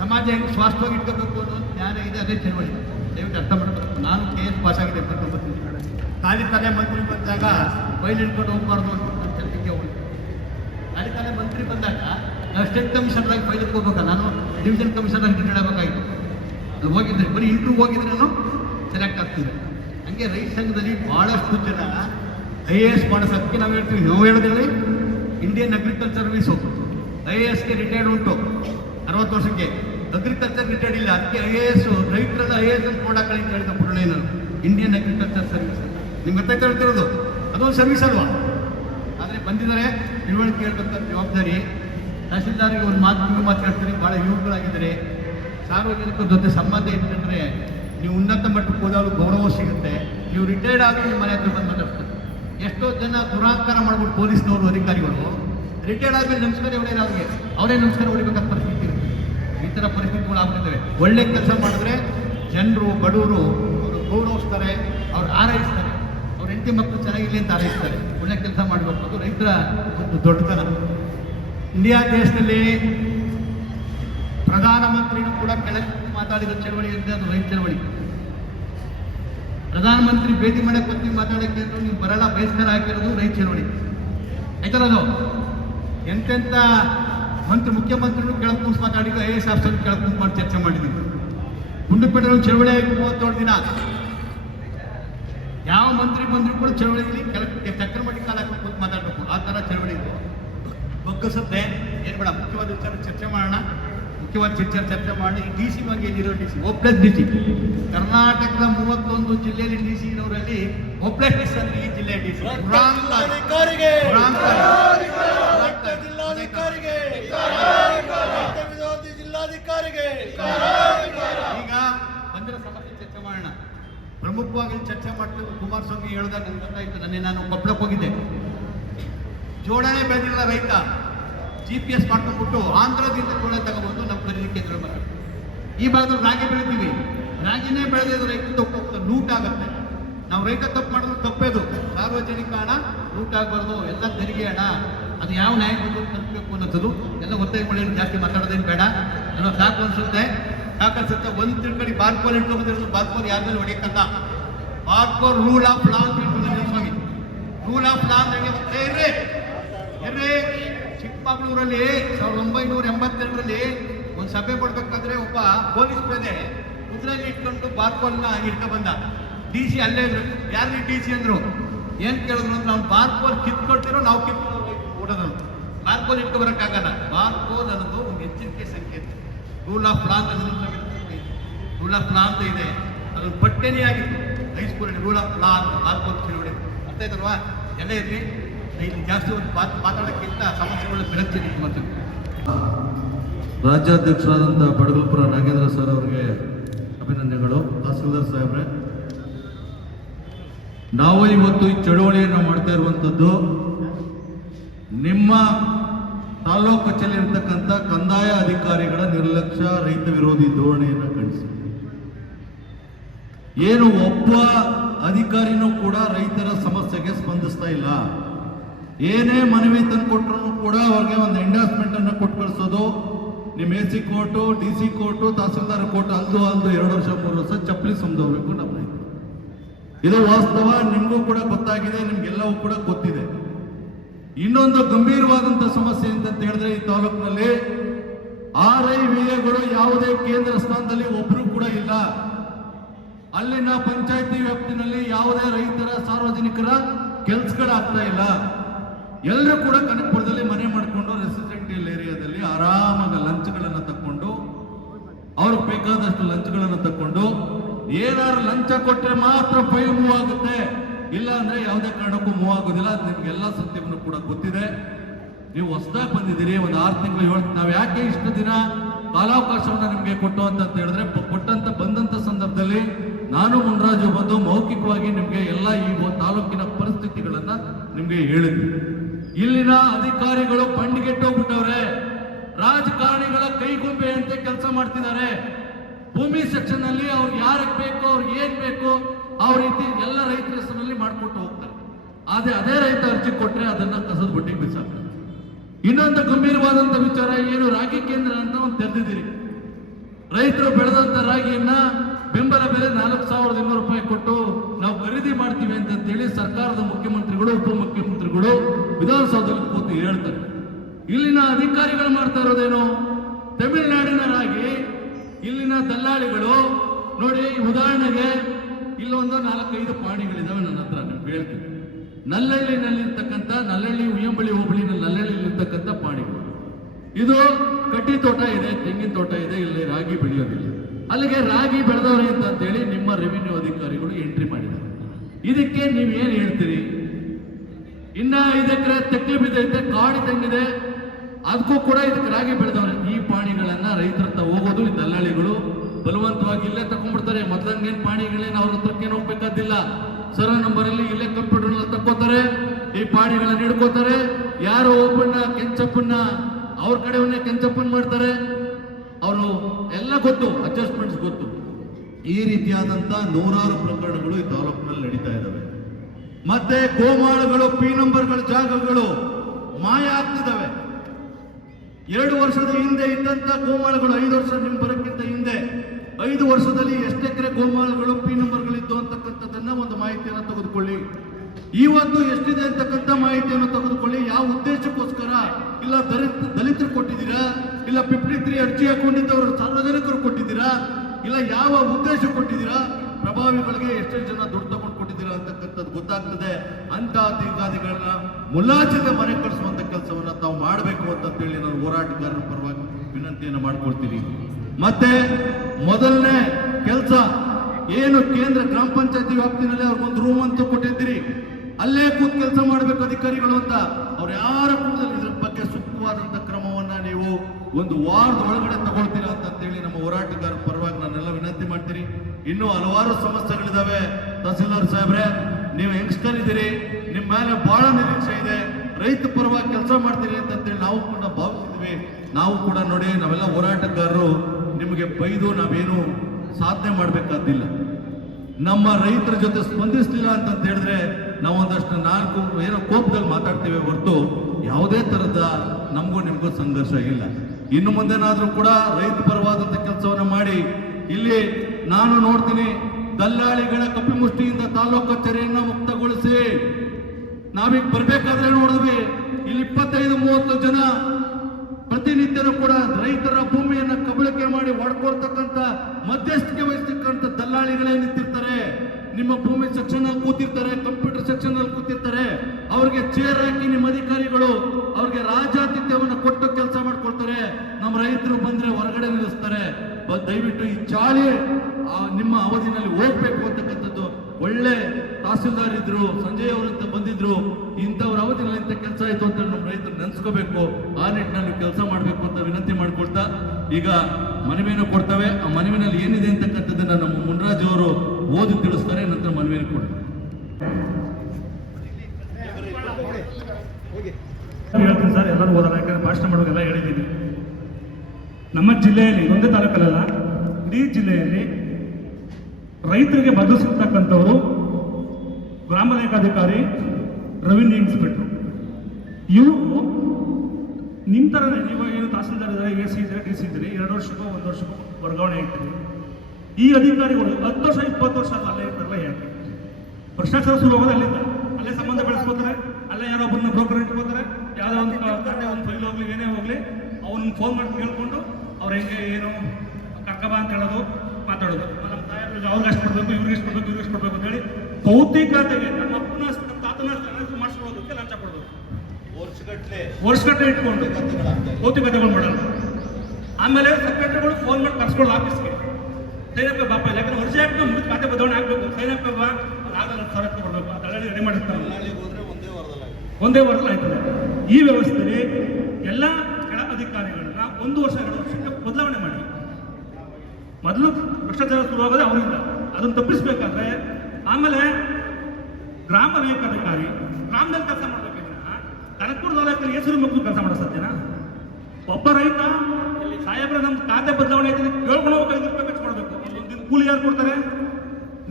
ಸಮಾಜ ಹೆಂಗೆ ಸ್ವಾಸ್ಥ್ಯವಾಗಿ ಇಟ್ಕೋಬೇಕು ಅನ್ನೋ ಜ್ಞಾನ ಇದೆ. ಅದೇ ಚಳವಳಿ ದಯವಿಟ್ಟು ಅರ್ಥ ಮಾಡಬೇಕು. ನಾನು KS ಪಾಸ್ ಆಗಿದೆ 29. ಖಾಲಿ ತಲೆ ಮಂತ್ರಿ ಬಂದಾಗ ಫೈಲ್ ಇಟ್ಕೊಂಡು ಹೋಗ್ಬಾರ್ದು ಅಂತ ಚರ್ಚೆಗೆ ಹೋಗಿದ್ದೆ. ಖಾಲಿ ತಲೆ ಮಂತ್ರಿ ಬಂದಾಗ ನಾವು ಸ್ಟೇಟ್ ಕಮಿಷನರ್ ಆಗಿ ಫೈಲ್ ಇಟ್ಕೋಬೇಕಲ್ಲ, ನಾನು ಡಿವಿಷನ್ ಕಮಿಷನರ್ ಆಗಿ ರಿಟೈರ್ಡ್ ಆಗಬೇಕಾಗಿತ್ತು. ಅದು ಹೋಗಿದ್ದೆ, ಬರೀ ಇಂಟ್ರ್ಯೂ ಹೋಗಿದ್ರೆ ನಾನು ಸೆಲೆಕ್ಟ್ ಆಗ್ತಿದ್ದೆ. ಹಂಗೆ ರೈತ ಸಂಘದಲ್ಲಿ ಭಾಳಷ್ಟು ಜನ IAS ಮಾಡೋಸಕ್ಕೆ ನಾವು ಹೇಳ್ತೀವಿ. ನಾವು ಹೇಳೋದ್ರಲ್ಲಿ ಇಂಡಿಯನ್ ಅಗ್ರಿಕಲ್ಚರ್ ಸರ್ವಿಸು IASಗೆ ರಿಟೈರ್ಡ್ ಉಂಟು 60 ವರ್ಷಕ್ಕೆ. ಅಗ್ರಿಕಲ್ಚರ್ ರಿಟೈರ್ಡ್ ಇಲ್ಲ, ಅದಕ್ಕೆ IAS ರೈತರೆಲ್ಲ IAS ಅಂತ ನೋಡಾಕಳಿ ಅಂತ ಹೇಳಿದ ಪುರಾಣೇನರು. ಇಂಡಿಯನ್ ಅಗ್ರಿಕಲ್ಚರ್ ಸರ್ವಿಸ್ ನಿಮ್ಗೆ ಗೊತ್ತಾಯ್ತು ಹೇಳ್ತಿರೋದು, ಅದೊಂದು ಸರ್ವಿಸ್ ಅಲ್ವಾ? ಆದರೆ ಬಂದಿದ್ದಾರೆ, ತಿಳುವಳಿಕೆ ಹೇಳ್ಬೇಕಂತ ಜವಾಬ್ದಾರಿ. ತಹಸೀಲ್ದಾರಿಗೆ ಒಂದು ಮಾತು ಹೇಳ್ತಾರೆ, ಭಾಳ ಯುವಕರಾಗಿದ್ದಾರೆ, ಸಾರ್ವಜನಿಕರ ಜೊತೆ ಸಂಬಂಧ ಇಟ್ಕೊಂಡ್ರೆ ನೀವು ಉನ್ನತ ಮಟ್ಟಕ್ಕೆ ಹೋದಾಗಲೂ ಗೌರವ ಸಿಗುತ್ತೆ. ನೀವು ರಿಟೈರ್ಡ್ ಆದರೂ ನಿಮ್ಮ ಮನೆ ಹತ್ರ ಬಂದು ಮಾತಾಡ್ತಾರೆ. ಎಷ್ಟೋ ಜನ ದುರಾಂಕಾರ ಮಾಡ್ಬಿಟ್ಟು ಪೊಲೀಸ್ನವರು, ಅಧಿಕಾರಿಗಳು ರಿಟೈರ್ಡ್ ಆದಮೇಲೆ ನಮಸ್ಕಾರ ಹೊಡೆಯೋರು, ಅವರೇ ನಮಸ್ಕಾರ ಹೊಡಿಬೇಕಾದ ಪರಿಸ್ಥಿತಿ ಇರುತ್ತೆ. ಈ ಥರ ಪರಿಸ್ಥಿತಿಗಳು ಆಗ್ಬಿಟ್ಟಿದ್ದಾವೆ. ಒಳ್ಳೆ ಕೆಲಸ ಮಾಡಿದ್ರೆ ಜನರು, ಬಡವರು ಅವರು ಗೌರವಿಸ್ತಾರೆ, ಅವ್ರು ಆರೈಸ್ತಾರೆ, ಅವ್ರ ಹೆಂಡತಿ ಮಕ್ಕಳು ಚೆನ್ನಾಗಿರಲಿ ಅಂತ ಆರೈಸ್ತಾರೆ. ಒಳ್ಳೆ ಕೆಲಸ ಮಾಡಬೇಕು, ಅದು ರೈತರ ಒಂದು ದೊಡ್ಡತನ. ಇಂಡಿಯಾ ದೇಶದಲ್ಲಿ ಪ್ರಧಾನಮಂತ್ರಿನೂ ಕೂಡ ಕೆಳಗೆ ಮಾತಾಡಿದ ಚಳವಳಿ ಅಂತ ಅದು ರೈತ ಚಳವಳಿ. ಪ್ರಧಾನಮಂತ್ರಿ ಭೇಟಿ ಮಾಡಕ್ಕೆ ಬಂದು ಮಾತಾಡೋಕ್ಕೆ ಅಂದ್ರೂ ನೀವು ಬರಲ್ಲ, ಬಹಿಷ್ಕಾರ ಹಾಕಿರೋದು ರೈತ ಚಳವಳಿ ಆಯ್ತಲ್ಲ. ಅದು ಎಂತೆಂಥ ಮುಖ್ಯಮಂತ್ರಿಗಳು ಕೆಳಗೆ ಕೂರಿಸಿ ಮಾತಾಡಿದ್ದು, IAS ಆಫೀಸರ್ ಕೆಳಗೆ ಕೂರಿಸಿ ಮಾಡಿ ಚರ್ಚೆ ಮಾಡಿದ್ವಿ. ಗುಂಡುಪೇಟೆ ಚಳವಳಿ ಆಗಿ 37 ದಿನ ಯಾವ ಮಂತ್ರಿ ಬಂದರೂ ಕೂಡ ಚಳವಳಿಯಲ್ಲಿ ಕೆಳಗೆ ಚಕ್ರಮಟ್ಟಿ ಕಾಲ ಹಾಕಿ ಕೂತು ಮಾತಾಡಬೇಕು. ಆ ಥರ ಚಳವಳಿ ಇದು ಬಗ್ಗಸುತ್ತೆ. ಏನು ಬೇಡ, ಮುಖ್ಯವಾದ ವಿಚಾರ ಚರ್ಚೆ ಮಾಡೋಣ. ಮುಖ್ಯವಾದ ಚರ್ಚೆ ಮಾಡಿ DC ಬಗ್ಗೆ ಏನಿರೋ DC OPLES ಕರ್ನಾಟಕದ 31 ಜಿಲ್ಲೆಯಲ್ಲಿ DC ಇರೋರಲ್ಲಿ OPLES ಅಂದ್ರೆ ಈ ಜಿಲ್ಲೆ DC. ಈಗ ಬಂದಿರೋ ಸಮಸ್ಯೆ ಚರ್ಚೆ ಮಾಡೋಣ. ಪ್ರಮುಖವಾಗಿ ಚರ್ಚೆ ಮಾಡ್ತೀವಿ. ಕುಮಾರಸ್ವಾಮಿ ಹೇಳಿದಾಗ ನನಗೆ ಗೊತ್ತಾಯ್ತು. ನಾನು ಕೊಪ್ಪಳಕ್ಕೆ ಹೋಗಿದ್ದೆ. ಜೋಳನೇ ಬೆಳೆದಿಲ್ಲ ರೈತ, GPS ಮಾಡ್ಕೊಂಡ್ಬಿಟ್ಟು ಆಂಧ್ರದಿಂದ ಜೋಳ ತಗೊಂಡ್ಬಂದು ನಮ್ಮ ಖರೀದಿ ಕೇಂದ್ರ ಬರ. ಈ ಭಾಗದಲ್ಲಿ ರಾಗಿ ಬೆಳಿತೀವಿ, ರಾಗಿನೇ ಬೆಳೆದಿದ್ದು ರೈತ ಲೂಟ್ ಆಗುತ್ತೆ. ನಾವು ರೈತ ತಪ್ಪು ಮಾಡೋದು ತಪ್ಪೇದು. ಸಾರ್ವಜನಿಕ ಹಣ ಲೂಟ್ ಆಗಬಾರ್ದು, ಎಲ್ಲ ತೆರಿಗೆ ಹಣ. ಅದು ಯಾವ ನ್ಯಾಯಕ್ಕೆ ತಲುಪಬೇಕು ಅನ್ನೋದು ಎಲ್ಲ ಒತ್ತಾಯ ಮಾಡಿ. ಜಾಸ್ತಿ ಮಾತಾಡೋದೇನು ಬೇಡ, ಏನೋ ಸಾಕು ಅನ್ಸುತ್ತೆ. ಒಂದು ತಿಳ್ಕಡಿ ಬಾರ್ಕೋರ್ ಇಟ್ಕೊಂಡ್ಬಂದಿರೋದು. ಬಾರ್ಕೋರ್ ಯಾರ ಮೇಲೆ ಹೊಡೆಯಕ್ಕಲ್ಲ. ಬಾರ್ಕೋರ್ ರೂಲ್ ಆಫ್ ಲಾ ಅಂತ ಇಟ್ಕೊಂಡಿದ್ದೀವಿ ಸ್ವಾಮಿ. ರೂಲ್ ಆಫ್ ಲಾ ಅಂದ್ರೆ ಚಿಕ್ಕಮಗಳೂರಲ್ಲಿ 1982ರಲ್ಲಿ ಒಂದು ಸಭೆ ಕೊಡ್ಬೇಕಾದ್ರೆ ಒಬ್ಬ ಪೊಲೀಸ್ ಪೇದೆ ಕುದುರೆಯಲ್ಲಿ ಇಟ್ಕೊಂಡು ಬಾರ್ಕೋಲ್ನ ಇಟ್ಕೊಂಡ್ಬಂದ. DC ಅಲ್ಲೇ ಇದ್ರು. ಯಾರು DC ಅಂದ್ರು. ಏನು ಕೇಳಿದ್ರು ಅಂದ್ರೆ, ನಾವು ಬಾರ್ಕೋಲ್ ಕಿತ್ಕೊಳ್ತಿರೋ ನಾವು ಕಿತ್ಕೊಳ್ಳೋ ಓಡೋದ್ರು. ಬಾರ್ಕೋಡ್ ಇಟ್ಕೊಬರಕ್ಕಾಗಲ್ಲ. ಬಾರ್ಕೋಡ್ ಅನ್ನೋದು ಒಂದು ಎಚ್ಚರಿಕೆ ಸಂಕೇತ. ರೂಲ್ ಆಫ್ ಲಾ ಅಂತ ರೂಲ್ ಆಫ್ ಲಾ ಅಂತ ಇದೆ, ಅದೊಂದು ಪಟ್ಟೆನೇ ಆಗಿತ್ತು ಹೈಸ್ಕೂಲಲ್ಲಿ. ರೂಲ್ ಆಫ್ ಲಾ ಅಂತ ಬಾರ್ಕೋಡ್ ತಿಳುವಳಿ ಅರ್ಥ ಆಯ್ತಲ್ವಾ? ಎಲ್ಲ ಇರಲಿ, ಇಲ್ಲಿ ಜಾಸ್ತಿ ಒಂದು ಮಾತಾಡೋಕ್ಕಿಂತ ಸಮಸ್ಯೆಗಳು ಬೆಳಗ್ತೀನಿ ಮತ್ತು ರಾಜ್ಯಾಧ್ಯಕ್ಷರಾದಂಥ ಬಡಗಲ್ಪುರ ನಾಗೇಂದ್ರ ಸರ್ ಅವರಿಗೆ ಅಭಿನಂದನೆಗಳು. ತಹಸೀಲ್ದಾರ್ ಸಾಹೇಬ್ರೆ, ನಾವು ಇವತ್ತು ಈ ಚಳವಳಿಯನ್ನು ಮಾಡ್ತಾ ಇರುವಂಥದ್ದು ನಿಮ್ಮ ತಾಲೂಕು ಕಚೇರಿ ಇರತಕ್ಕಂಥ ಕಂದಾಯ ಅಧಿಕಾರಿಗಳ ನಿರ್ಲಕ್ಷ್ಯ, ರೈತ ವಿರೋಧಿ ಧೋರಣೆಯನ್ನು ಖಂಡಿಸಿ. ಏನು ಒಬ್ಬ ಅಧಿಕಾರಿನೂ ಕೂಡ ರೈತರ ಸಮಸ್ಯೆಗೆ ಸ್ಪಂದಿಸ್ತಾ ಇಲ್ಲ. ಏನೇ ಮನವಿ ತಂದು ಕೊಟ್ಟರು ಕೂಡ ಅವ್ರಿಗೆ ಒಂದು ಎಂಡಾಸ್ಮೆಂಟ್ ಅನ್ನು ಕೊಟ್ಟು ಕಳಿಸೋದು. ನಿಮ್ಮ AC court, DC court, tehsildar court ಅಲ್ದು 2 ವರ್ಷ 3 ವರ್ಷ ಚಪ್ಪಲಿ ಸುಮ್ದೋಗ್ಬೇಕು ನಮ್ಮ ರೈತರು. ಇದು ವಾಸ್ತವ, ನಿಮಗೂ ಕೂಡ ಗೊತ್ತಾಗಿದೆ, ನಿಮ್ಗೆಲ್ಲವೂ ಕೂಡ ಗೊತ್ತಿದೆ. ಇನ್ನೊಂದು ಗಂಭೀರವಾದಂಥ ಸಮಸ್ಯೆ ಅಂತ ಹೇಳಿದ್ರೆ ಈ ತಾಲೂಕಿನಲ್ಲಿ RIVAಗಳು ಯಾವುದೇ ಕೇಂದ್ರ ಸ್ಥಾನದಲ್ಲಿ ಒಬ್ಬರು ಕೂಡ ಇಲ್ಲ. ಅಲ್ಲಿನ ಪಂಚಾಯತಿ ವ್ಯಾಪ್ತಿನಲ್ಲಿ ಯಾವುದೇ ರೈತರ ಸಾರ್ವಜನಿಕರ ಕೆಲಸಗಳಾಗ್ತಾ ಇಲ್ಲ. ಎಲ್ಲರೂ ಕೂಡ ಕನಕಪುರದಲ್ಲಿ ಮನೆ ಮಾಡಿಕೊಂಡು ರೆಸಿಡೆನ್ಷಿಯಲ್ ಏರಿಯಾದಲ್ಲಿ ಆರಾಮಾಗಿ ಲಂಚ್ಗಳನ್ನು ತಕ್ಕೊಂಡು, ಅವ್ರಿಗೆ ಬೇಕಾದಷ್ಟು ಲಂಚ್ಗಳನ್ನು ತಕ್ಕೊಂಡು, ಏನಾದ್ರು ಲಂಚ ಕೊಟ್ಟರೆ ಮಾತ್ರ ಫೈಲ್ ಮೂವ್ ಆಗುತ್ತೆ, ಇಲ್ಲ ಅಂದ್ರೆ ಯಾವುದೇ ಕಾರಣಕ್ಕೂ ಮೂವ್ ಆಗೋದಿಲ್ಲ. ನಿಮ್ಗೆಲ್ಲ ಸತ್ಯವನ್ನು ಕೂಡ ಗೊತ್ತಿದೆ. ನೀವು ಹೊಸದಾಗಿ ಬಂದಿದ್ದೀರಿ, ಒಂದು 6 ತಿಂಗಳು ನಾವು ಯಾಕೆ ಇಷ್ಟು ದಿನ ಕಾಲಾವಕಾಶವನ್ನು ನಿಮಗೆ ಕೊಟ್ಟು ಅಂತ ಹೇಳಿದ್ರೆ, ಬಂದಂತ ಸಂದರ್ಭದಲ್ಲಿ ನಾನು ಮುನ್ರಾಜು ಬಂದು ಮೌಖಿಕವಾಗಿ ನಿಮಗೆ ಎಲ್ಲ ಈ ತಾಲೂಕಿನ ಪರಿಸ್ಥಿತಿಗಳನ್ನ ನಿಮ್ಗೆ ಹೇಳಿದ್ವಿ. ಇಲ್ಲಿನ ಅಧಿಕಾರಿಗಳು ಬಂಡಿಗೆಟ್ಟೋಗ್ಬಿಟ್ಟವ್ರೆ, ರಾಜಕಾರಣಿಗಳ ಕೈಗೊಂಬೆ ಅಂತ ಕೆಲಸ ಮಾಡ್ತಿದ್ದಾರೆ. ಭೂಮಿ ಸೆಕ್ಷನ್ ಅಲ್ಲಿ ಅವ್ರಿಗೆ ಯಾರಿಗೆ ಬೇಕೋ, ಅವ್ರಿಗೆ ಏನ್ ಬೇಕೋ ಆ ರೀತಿ ಎಲ್ಲ ರೈತರ ಹೆಸರಲ್ಲಿ ಮಾಡ್ಕೊಟ್ಟು ಹೋಗ್ತಾರೆ. ಆದ್ರೆ ಅದೇ ರೈತ ಅರ್ಜಿ ಕೊಟ್ರೆ ಅದನ್ನ ಕಸದ ಬುಟ್ಟಿಗೆ ಬಿಸಾಕ್ತಾರೆ. ಇನ್ನೊಂದು ಗಂಭೀರವಾದಂತ ವಿಚಾರ, ಏನು ರಾಗಿ ಕೇಂದ್ರ ಅಂತ ಒಂದು ತೆರೆದಿದ್ದೀರಿ. ರೈತರು ಬೆಳೆದಂತ ರಾಗಿಯನ್ನ ಬೆಂಬಲ ಬೆಲೆ 4,200 ರೂಪಾಯಿ ಕೊಟ್ಟು ನಾವು ಖರೀದಿ ಮಾಡ್ತೀವಿ ಅಂತೇಳಿ ಸರ್ಕಾರದ ಮುಖ್ಯಮಂತ್ರಿಗಳು, ಉಪಮುಖ್ಯಮಂತ್ರಿಗಳು ವಿಧಾನಸೌಧದಲ್ಲಿ ಕೂತು ಹೇಳ್ತಾರೆ. ಇಲ್ಲಿನ ಅಧಿಕಾರಿಗಳು ಮಾಡ್ತಾ ಇರೋದೇನು? ತಮಿಳುನಾಡಿನ ರಾಗಿ ಇಲ್ಲಿನ ದಲ್ಲಾಳಿಗಳು ನೋಡಿ. ಉದಾಹರಣೆಗೆ ಇಲ್ಲೊಂದು 4-5 ಪಾಣಿಗಳಿದಾವೆ ನನ್ನ ಹತ್ರ, ನಿಮ್ಗೆ ಹೇಳ್ತೀನಿ. ನಲ್ಲಹಳ್ಳಿನಲ್ಲಿರ್ತಕ್ಕಂಥ ನಲ್ಲಹಳ್ಳಿ ಉಯ್ಯಂಬಳ್ಳಿ ಹೋಬಳಿನ ನಲ್ಲಹಳ್ಳಿಲಿರ್ತಕ್ಕಂಥ ಪಾಣಿಗಳು. ಇದು ಕಡ್ಡಿ ತೋಟ ಇದೆ, ತೆಂಗಿನ ತೋಟ ಇದೆ, ಇಲ್ಲಿ ರಾಗಿ ಬೆಳೆಯೋದಿಲ್ಲ. ಅಲ್ಲಿಗೆ ರಾಗಿ ಬೆಳೆದವ್ರೆ ಅಂತೇಳಿ ನಿಮ್ಮ ರೆವಿನ್ಯೂ ಅಧಿಕಾರಿಗಳು ಎಂಟ್ರಿ ಮಾಡಿದ್ದಾರೆ. ಇದಕ್ಕೆ ನೀವೇನು ಹೇಳ್ತೀರಿ? ಇನ್ನ 5 ಎಕರೆ ತೆಕ್ಲಿ ಬಿದ್ದೈತೆ, ಕಾಡಿದಂಗಿದೆ, ಅದಕ್ಕೂ ಕೂಡ ಇದಕ್ಕೆ ರಾಗಿ ಬೆಳೆದವ್ರೆ. ಈ ಪಾಣಿಗಳನ್ನ ರೈತರ ಹತ್ರ ಹೋಗೋದು ಈ ದಲ್ಲಾಳಿಗಳು ಬಲವಂತವಾಗಿ ಇಲ್ಲೇ ತಗೊಂಡ್ಬಿಡ್ತಾರೆ. ಮೊದಲಂಗೇನು ಪಾಣಿಗಳೇನು ಅವ್ರ ಹತ್ರಕ್ಕೇನು ಹೋಗ್ಬೇಕಾದಿಲ್ಲ. ಸರ್ವೆ ನಂಬರ್ ಅಲ್ಲಿ ಇಲ್ಲೇ ಕಂಪ್ಯೂಟರ್ ತಕ್ಕೋತಾರೆ, ಈ ಪಾಣಿಗಳನ್ನ ಹಿಡ್ಕೋತಾರೆ. ಯಾರೋ ಒಬ್ಬನ ಕೆಂಚಪ್ಪನ್ನ ಅವ್ರ ಕಡೆವನ್ನೇ ಕೆಂಚಪ್ಪನ್ ಮಾಡ್ತಾರೆ. ಅವರು ಎಲ್ಲ ಗೊತ್ತು, ಅಡ್ಜಸ್ಟ್ಮೆಂಟ್ಸ್ ಗೊತ್ತು. ಈ ರೀತಿಯಾದಂತ 100 ಪ್ರಕರಣಗಳು ಈ ತಾಲೂಕಿನಲ್ಲಿ ನಡೀತಾ ಇದ್ದಾವೆ. ಮತ್ತೆ ಗೋಮಾಳಗಳು, P ನಂಬರ್ಗಳ ಜಾಗಗಳು ಮಾಯ ಆಗ್ತಿದ್ದಾವೆ. 2 ವರ್ಷದ ಹಿಂದೆ ಇದ್ದಂತ ಗೋಮಾಳಗಳು 5 ವರ್ಷ ನಿಮ್ ಬರೋಕ್ಕಿಂತ ಹಿಂದೆ 5 ವರ್ಷದಲ್ಲಿ ಎಷ್ಟು ಎಕರೆ ಗೋಮಾಳಗಳು P ನಂಬರ್ಗಳಿದ್ದು ಅಂತಕ್ಕಂಥದ್ದನ್ನ ಒಂದು ಮಾಹಿತಿಯನ್ನು ತೆಗೆದುಕೊಳ್ಳಿ. ಇವತ್ತು ಎಷ್ಟಿದೆ ಅಂತಕ್ಕಂಥ ಮಾಹಿತಿಯನ್ನು ತೆಗೆದುಕೊಳ್ಳಿ. ಯಾವ ಉದ್ದೇಶಕ್ಕೋಸ್ಕರ? ಇಲ್ಲ ದಲಿತರು ಕೊಟ್ಟಿದ್ದೀರಾ, ಇಲ್ಲ 53 ಅರ್ಜಿ ಹಾಕೊಂಡಿದ್ದವರು ಸಾರ್ವಜನಿಕರು ಕೊಟ್ಟಿದ್ದೀರಾ, ಇಲ್ಲ ಯಾವ ಉದ್ದೇಶ ಕೊಟ್ಟಿದ್ದೀರಾ? ಪ್ರಭಾವಿಗಳಿಗೆ ಎಷ್ಟೆಷ್ಟು ಜನ ದುಡ್ಡು ತಗೊಂಡು ಕೊಟ್ಟಿದ್ದೀರಾ ಅಂತಕ್ಕಂಥದ್ದು ಗೊತ್ತಾಗ್ತದೆ. ಅಂತ ಅಧಿಕಾರಿಗಳನ್ನ ಮುಲಾಜಿತ ಮನೆ ಕಳಿಸುವಂತ ಕೆಲಸವನ್ನ ತಾವು ಮಾಡಬೇಕು ಅಂತೇಳಿ ನಾನು ಹೋರಾಟಗಾರರ ಪರವಾಗಿ ವಿನಂತಿಯನ್ನು ಮಾಡ್ಕೊಳ್ತೀನಿ. ಮತ್ತೆ ಮೊದಲನೇ ಕೆಲಸ ಏನು, ಕೇಂದ್ರ ಗ್ರಾಮ ಪಂಚಾಯತಿ ವ್ಯಾಪ್ತಿನಲ್ಲಿ ಅವ್ರಿಗೊಂದು ರೂಮ್ ಅಂತ ಕೊಟ್ಟಿದ್ದೀರಿ, ಅಲ್ಲೇ ಕೂತ್ ಕೆಲಸ ಮಾಡಬೇಕು ಅಧಿಕಾರಿಗಳು ಅಂತ. ಅವ್ರು ಯಾರ ಕೂಡದಲ್ಲಿ ಇದ್ರ ಬಗ್ಗೆ ಸೂಕ್ತವಾದಂತ ಕ್ರಮವನ್ನ ನೀವು ಒಂದು ವಾರದ ಒಳಗಡೆ ತಗೊಳ್ತೀರಾ ಅಂತೇಳಿ ನಮ್ಮ ಹೋರಾಟಗಾರರ ಪರವಾಗಿ ನಾನೆಲ್ಲ ವಿನಂತಿ ಮಾಡ್ತೀನಿ. ಇನ್ನೂ ಹಲವಾರು ಸಮಸ್ಯೆಗಳಿದಾವೆ. ತಹಸೀಲ್ದಾರ್ ಸಾಹೇಬ್ರೆ, ನೀವು ಯಂಗ್ಸ್ಟರ್ ಇದ್ದೀರಿ, ನಿಮ್ಮ ಮೇಲೆ ಬಹಳ ನಿರೀಕ್ಷೆ ಇದೆ, ರೈತ ಪರವಾಗಿ ಕೆಲಸ ಮಾಡ್ತೀರಿ ಅಂತೇಳಿ ನಾವು ಕೂಡ ಭಾವಿಸಿದ್ವಿ. ನಾವು ಕೂಡ ನೋಡಿ, ನಾವೆಲ್ಲ ಹೋರಾಟಗಾರರು ನಿಮಗೆ ಬೈದು ನಾವೇನು ಸಾಧನೆ ಮಾಡಬೇಕಾದಿಲ್ಲ. ನಮ್ಮ ರೈತರ ಜೊತೆ ಸ್ಪಂದಿಸಲಿಲ್ಲ ಅಂತ ಹೇಳಿದ್ರೆ ನಾವು ಒಂದಷ್ಟು 4 ಏನೋ ಕೋಪದಲ್ಲಿ ಮಾತಾಡ್ತೇವೆ ಹೊರತು ಯಾವುದೇ ತರದ ನಮಗೂ ನಿಮಗೂ ಸಂಘರ್ಷ ಇಲ್ಲ. ಇನ್ನು ಮುಂದೆನಾದ್ರೂ ಕೂಡ ರೈತ ಪರವಾದಂತ ಕೆಲಸವನ್ನ ಮಾಡಿ. ಇಲ್ಲಿ ನಾನು ನೋಡ್ತೀನಿ, ದಲ್ಲಾಳಿಗಳ ಕಪಿಮುಷ್ಟಿಯಿಂದ ತಾಲೂಕು ಕಚೇರಿಯನ್ನ ಮುಕ್ತಗೊಳಿಸಿ. ನಾವೀಗ ಬರ್ಬೇಕಾದ್ರೆ ನೋಡಿದ್ವಿ, ಇಲ್ಲಿ 25-30 ಜನ ಪ್ರತಿನಿತ್ಯನೂ ಕೂಡ ರೈತರ ಭೂಮಿಯನ್ನ ಕಬಳಿಕೆ ಮಾಡಿ ಹೊಡ್ಕೊಳ್ತಕ್ಕಂಥ ಮಧ್ಯಸ್ಥಿಕೆ ವಹಿಸ್ತಕ್ಕಂಥ ದಲ್ಲಾಳಿಗಳೇ ನಿಂತಿರ್ತಾರೆ. ನಿಮ್ಮ ಭೂಮಿ ಸೆಕ್ಷನ್ ಅಲ್ಲಿ ಕೂತಿರ್ತಾರೆ, ಕಂಪ್ಯೂಟರ್ ಸೆಕ್ಷನ್ ಅಲ್ಲಿ ಕೂತಿರ್ತಾರೆ. ಅವ್ರಿಗೆ ಚೇರ್ ಹಾಕಿ ನಿಮ್ಮ ಅಧಿಕಾರಿಗಳು ಅವ್ರಿಗೆ ರಾಜಾತಿಥ್ಯವನ್ನು ಕೊಟ್ಟು ಕೆಲಸ ಮಾಡ್ಕೊಳ್ತಾರೆ. ನಮ್ಮ ರೈತರು ಬಂದ್ರೆ ಹೊರಗಡೆ ನಿಲ್ಲಿಸ್ತಾರೆ. ದಯವಿಟ್ಟು ಈ ಚಾಳಿ ನಿಮ್ಮ ಅವಧಿನಲ್ಲಿ ಹೋಗ್ಬೇಕು ಅಂತಕ್ಕಂಥದ್ದು. ಒಳ್ಳೆ ತಹಸೀಲ್ದಾರ್ ಇದ್ರು, ಸಂಜಯ್ ಅವರಂತ ಬಂದಿದ್ರು. ಇಂಥವ್ರ ಅವಧಿನಲ್ಲಿ ಇಂಥ ಕೆಲಸ ಆಯ್ತು ಅಂತ ನಮ್ಮ ರೈತರು ನೆನೆಸ್ಕೋಬೇಕು. ಆ ನಿಟ್ಟಿನಲ್ಲಿ ಕೆಲಸ ಮಾಡಬೇಕು ಅಂತ ವಿನಂತಿ ಮಾಡ್ಕೊಳ್ತಾ ಈಗ ಮನವಿಯನ್ನು ಕೊಡ್ತೇವೆ. ಆ ಮನವಿನಲ್ಲಿ ಏನಿದೆ ಅಂತಕ್ಕಂಥದ್ದನ್ನ ನಮ್ಮ ಮುನ್ರಾಜ್ ಅವರು ಓದಿ ತಿಳಿಸ್ತಾರೆ. ನಂತರ ಮನವಿಯನ್ನು ಕೊಡ್ತಾರೆ. ಹೇಳ್ತೀನಿ ಸರ್, ಎಲ್ಲರೂ ಓದಲ್ಲ, ಯಾಕಂದ್ರೆ ಭಾಷಣ ಮಾಡೋದೆಲ್ಲ ಹೇಳಿದ್ದೀನಿ. ನಮ್ಮ ಜಿಲ್ಲೆಯಲ್ಲಿ, ಒಂದೇ ತಾಲೂಕಲ್ಲ, ಇಡೀ ಜಿಲ್ಲೆಯಲ್ಲಿ ರೈತರಿಗೆ ಬದಲು ಸಿಗ್ತಕ್ಕಂಥವರು ಗ್ರಾಮ ಲೆಕ್ಕಾಧಿಕಾರಿ, ರೆವಿನ್ಯೂ ಇನ್ಸ್ಪೆಕ್ಟರ್. ಇವರು ನಿಮ್ಮ ಥರನೇ, ನೀವು ಏನು ತಹಸೀಲ್ದಾರ್ ಇದ್ದಾರೆ, ಎ ಸಿ ಇದ್ದಾರೆ, ಡಿ ಸಿ ಇದ್ದೀರಿ, 2 ವರ್ಷಕ್ಕೋ 1 ವರ್ಷಕ್ಕೋ ವರ್ಗಾವಣೆ ಆಗ್ತೀರಿ. ಈ ಅಧಿಕಾರಿಗಳು 10 ವರ್ಷ 20 ವರ್ಷ ಅಲ್ಲೇ ಇರ್ತಾರಲ್ಲ, ಯಾಕೆ? ಭ್ರಷ್ಟಾಚಾರ ಶುರು ಹೋಗೋದು ಅಲ್ಲಿಂದ. ಅಲ್ಲೇ ಸಂಬಂಧ ಬೆಳೆಸ್ಕೋತಾರೆ, ಅಲ್ಲೇ ಯಾರೊಬ್ಬರನ್ನ ಬ್ರೋಕರ್ ಇಟ್ಕೋತಾರೆ. ಯಾವುದೋ ಒಂದು ಖಾತೆ, ಒಂದು ಫೈಲ್ ಹೋಗ್ಲಿ, ಏನೇ ಹೋಗ್ಲಿ, ಅವ್ರನ್ನ ಫೋನ್ ಮಾಡಿ ಕೇಳ್ಕೊಂಡು ಅವ್ರು ಹೆಂಗೆ ಏನು ಕರ್ಕಬಾ ಅಂತ ಹೇಳೋದು, ಮಾತಾಡೋದು. ನಮ್ಮ ತಾಯಿಯವ್ರಿಗೆ ಅವ್ರಿಗೆ ಎಷ್ಟು ಕೊಡಬೇಕು, ಇವ್ರಿಗೆ ಎಷ್ಟು ಕೊಡಬೇಕು, ಇವ್ರಿಗೆ ಎಷ್ಟು ಕೊಡಬೇಕು ಅಂತೇಳಿ ಭೌತಿಕತೆಗೆ ನಮ್ಮ ಅಪ್ಪನ ನಮ್ಮ ತಾತನ ಮಾಡಿಸ್ಕೊಳ್ಳೋದಕ್ಕೆ ಲಂಚ ಕೊಡೋದು. ವರ್ಷಗಟ್ಟಲೆ ಇಟ್ಕೊಂಡು ಭೌತಿಕತೆಗಳು ಮಾಡೋದು. ಆಮೇಲೆ ಸೆಕ್ರೆಟರಿಗಳು ಫೋನ್ ಮಾಡಿ ಕರ್ಸ್ಕೊಳ್ಳೋದು ಆಫೀಸ್ಗೆ. ಸೈನಪ್ಪ ಬಾಪ, ಯಾಕಂದ್ರೆ ವರ್ಷ ಆಗ್ತದೆ, ಮುಂದೆ ಖಾತೆ ಬದಲಾವಣೆ ಆಗಬೇಕು. ಸೈನಪ್ಪ ಬಾ, ಆಗಲ್ಲ, 1000 ಕೊಡಬೇಕು ಅಂತ ಹೇಳಿ ರೆಡಿ ಮಾಡಿರ್ತಾರೆ. ಒಂದೇ ವಾರದಲ್ಲಿ ಆಯ್ತದೆ. ಈ ವ್ಯವಸ್ಥೆಯಲ್ಲಿ ಎಲ್ಲ ಕೆಳ ಅಧಿಕಾರಿಗಳನ್ನ 1 ವರ್ಷ 2 ವರ್ಷಕ್ಕೆ ಬದಲಾವಣೆ ಮಾಡಿ. ಮೊದಲು ಭ್ರಷ್ಟಾಚಾರ ಶುರುವಾಗೋದೇ ಅವರಿಂದ. ಅದನ್ನು ತಪ್ಪಿಸ್ಬೇಕಾದ್ರೆ ಆಮೇಲೆ ಗ್ರಾಮ ಲೆಕ್ಕಾಧಿಕಾರಿ ಗ್ರಾಮದಲ್ಲಿ ಕೆಲಸ ಮಾಡಬೇಕಿದ್ರೆ ಕನಕಪುರ ತಾಲೂಕಲ್ಲಿ ಹೆಸರು ಮಕ್ಕಳು ಕೆಲಸ ಮಾಡೋ ಸಾಧ್ಯನಾ? ಒಬ್ಬ ರೈತ ಸಾಹೇಬ್ರ ನಮ್ಮ ಖಾತೆ ಬದಲಾವಣೆ ಆಯ್ತದೆ ಕೇಳ್ಕೊಂಡು ಹೋಗಿ 5 ರೂಪಾಯಿ ಖರ್ಚು ಮಾಡಬೇಕು. ಒಂದು ಕೂಲಿ ಯಾರು ಕೊಡ್ತಾರೆ?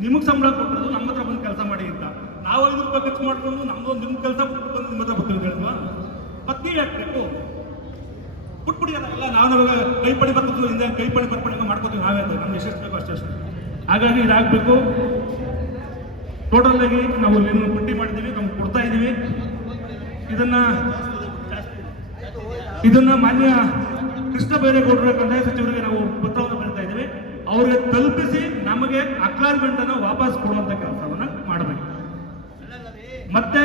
ನಿಮಗೆ ಸಂಬಳ ಕೊಟ್ಟರು ನಮ್ಮ ಹತ್ರ ಬಂದು ಕೆಲಸ ಮಾಡಿ ಅಂತ. ನಾವು 5 ರೂಪಾಯಿ ಖರ್ಚು ಮಾಡ್ಕೊಂಡು ನಮ್ದೊಂದು ನಿಮ್ಮ ಕೆಲಸ ಬಂದು ನಿಮ್ಮ ಹತ್ರ ಬರ್ತೀವಿ ಹೇಳ್ತೀವಾ? ಮತ್ತೆ ನೀವು ಯಾಕಬೇಕು? ಬಿಟ್ಬಿಡಿ ಅದೆಲ್ಲ. ನಾವು ಕೈಪಡಿ ಬರ್ತೀವಿ, ಹಿಂದೆ ಕೈಪಡಿ ಬರ್ಪಡಿ ಮಾಡ್ಕೋತೀವಿ ನಾವೇ. ಅಂತ ನಮ್ಗೆ ಎಷ್ಟೆಷ್ಟು ಬೇಕು ಅಷ್ಟೆಷ್ಟು. ಹಾಗಾಗಿ ಇದಾಗಬೇಕು. ಟೋಟಲ್ ಆಗಿ ನಾವು ಇಲ್ಲಿ ಪಟ್ಟಿ ಮಾಡಿದ್ದೀವಿ, ನಮ್ಗೆ ಕೊಡ್ತಾ ಇದ್ದೀವಿ. ಇದನ್ನ ಮಾನ್ಯ ಕೃಷ್ಣ ಬೈರೇಗೌಡರ ಕಂದಾಯ ಸಚಿವರಿಗೆ ನಾವು ಪತ್ರವನ್ನು ಬರೀತಾ ಇದ್ದೀವಿ. ಅವ್ರಿಗೆ ತಲುಪಿಸಿ ನಮಗೆ ಅಕ್ಲಾರ್ಮೆಂಟ್ ಅನ್ನು ವಾಪಸ್ ಕೊಡುವಂತ ಕೆಲಸವನ್ನ ಮಾಡಬೇಕು. ಮತ್ತೆ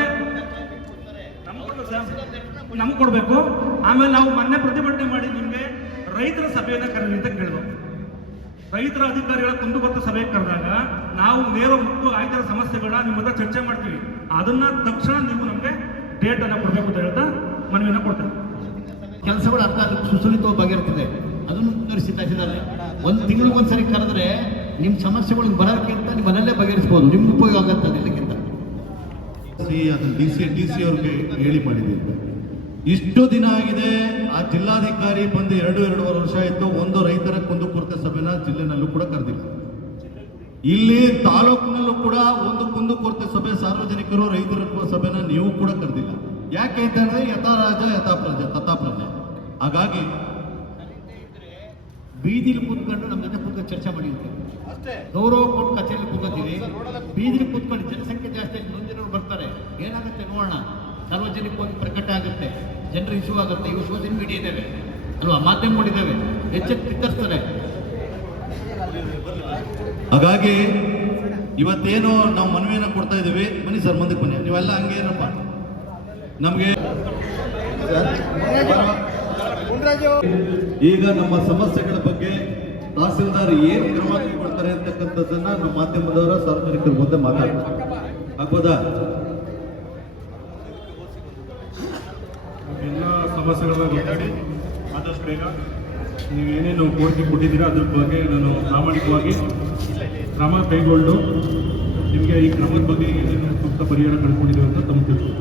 ನಮ್ಗೆ ಕೊಡಬೇಕು. ಆಮೇಲೆ ನಾವು ಮೊನ್ನೆ ಪ್ರತಿಭಟನೆ ಮಾಡಿ ನಿಮಗೆ ರೈತರ ಸಭೆಯನ್ನ ಕರೀರಿ ಅಂತ ಕೇಳಿದ್ವು. ರೈತರ ಅಧಿಕಾರಿಗಳ ಕುಂದುಕೊರತೆ ಸಭೆ ಕರೆದಾಗ ನಾವು ನೇರ ಮುಕ್ತು ಆಯ್ತರ ಸಮಸ್ಯೆಗಳನ್ನ ನಿಮ್ಮ ಹತ್ರ ಚರ್ಚೆ ಮಾಡ್ತೀವಿ. ಅದನ್ನ ತಕ್ಷಣ ನೀವು ನಮಗೆ ಡೇಟ್ ಅನ್ನ ಕೊಡಬೇಕು ಅಂತ ಹೇಳ್ತಾ ಮನವಿಯನ್ನ ಕೊಡ್ತೇವೆ. ಕೆಲಸಗಳು ಅರ್ಥ ಸುಸಲಿತವಾಗಿ ಬಗೆಹರ್ತದೆ. ಅದನ್ನು ಮುಂದುವರಿಸಿ ತಹಸೀಲ್ದಾರ್ 1 ತಿಂಗಳಿಗೆ ಒಂದ್ಸರಿ ಕರೆದ್ರೆ ನಿಮ್ಮ ಸಮಸ್ಯೆಗಳು ಬರೋಕ್ಕಿಂತ ನೀವು ಮನೆಯಲ್ಲೇ ಬಗೆಹರಿಸ್ಬೋದು. ನಿಮ್ಗೆ ಉಪಯೋಗ ಆಗುತ್ತೆ ಇದಕ್ಕಿಂತ. ಅದನ್ನು ಡಿ ಸಿ ಅವ್ರಿಗೆ ಹೇಳಿ ಮಾಡಿದ್ದೀವಿ. ಇಷ್ಟು ದಿನ ಆಗಿದೆ. ಆ ಜಿಲ್ಲಾಧಿಕಾರಿ ಬಂದು 2-2.5 ವರ್ಷ ಆಯಿತು. ಒಂದು ರೈತರ ಕುಂದುಕೊರತೆ ಸಭೆನ ಜಿಲ್ಲೆನಲ್ಲೂ ಕೂಡ ಕರೆದಿಲ್ಲ. ಇಲ್ಲಿ ತಾಲೂಕಿನಲ್ಲೂ ಕೂಡ ಒಂದು ಕುಂದುಕೊರತೆ ಸಭೆ, ಸಾರ್ವಜನಿಕರು ರೈತರ ಸಭೆನ ನೀವು ಕೂಡ ಕರೆದಿಲ್ಲ. ಯಾಕೆ ಅಂತಂದ್ರೆ ಯಥಾ ರಾಜ ಯಥಾ ಪ್ರಜೆ. ಹಾಗಾಗಿ ಬೀದಿಲಿ ಕೂತ್ಕೊಂಡು ನಮ್ಮ ಜೊತೆ ಕೂತ್ಕೊಂಡು ಚರ್ಚೆ ಮಾಡಿರ್ತೀವಿ. ಗೌರವ ಕೊಟ್ಟು ಕಚೇರಿಯಲ್ಲಿ ಕೂತ್ಕೊತೀವಿ. ಬೀದಿಲಿ ಕೂತ್ಕೊಂಡು ಜನಸಂಖ್ಯೆ ಜಾಸ್ತಿ, ಮುಂದಿನವ್ರು ಬರ್ತಾರೆ, ಏನಾಗುತ್ತೆ ನೋಡೋಣ. ಸಾರ್ವಜನಿಕವಾಗಿ ಪ್ರಕಟ ಆಗುತ್ತೆ, ಜನರು ಇಶ್ಯೂ ಆಗುತ್ತೆ. ಇವು ಸೋಷಿಯಲ್ ಮೀಡಿಯಾ ಇದ್ದಾವೆ ಅಲ್ವಾ, ಮಾಧ್ಯಮಗಳಿದ್ದಾವೆ, ಹೆಚ್ಚೆಚ್ಚು ಬಿತ್ತರಿಸ್ತಾರೆ. ಹಾಗಾಗಿ ಇವತ್ತೇನು ನಾವು ಮನವಿಯನ್ನು ಕೊಡ್ತಾ ಇದ್ದೀವಿ. ಬನ್ನಿ ಸರ್, ಮುಂದಕ್ಕೆ ಬನ್ನಿ. ನೀವೆಲ್ಲ ಹಂಗೆ ಏನಪ್ಪ, ನಮಗೆ ಈಗ ನಮ್ಮ ಸಮಸ್ಯೆಗಳ ಬಗ್ಗೆ ತಹಸೀಲ್ದಾರ್ ಏನು ಕ್ರಮ ಕೈಗೊಳ್ತಾರೆ ಅಂತಕ್ಕಂಥದ್ದನ್ನ ನಮ್ಮ ಮಾಧ್ಯಮದವರ ಸಾರ್ವಜನಿಕರ ಮುಂದೆ ಮಾತಾಡ್ತಾರೆ. ಆಗ್ಬೋದಾ? ಎಲ್ಲ ಸಮಸ್ಯೆಗಳನ್ನ ಗೊತ್ತಾಡಿ ಆದಷ್ಟು ಬೇಗ ನೀವೇನೇನು ಕೋರಿಕೆ ಕೊಟ್ಟಿದ್ದೀರಾ ಅದ್ರ ಬಗ್ಗೆ ನಾನು ಪ್ರಾಮಾಣಿಕವಾಗಿ ಕ್ರಮ ಕೈಗೊಂಡು ನಿಮಗೆ ಈ ಕ್ರಮದ ಬಗ್ಗೆ ಏನೇನು ಸೂಕ್ತ ಪರಿಹಾರ ಕಂಡುಕೊಂಡಿದ್ದೀವಿ ಅಂತ ತಮ್ಮ ತಿಳಿಸಿ.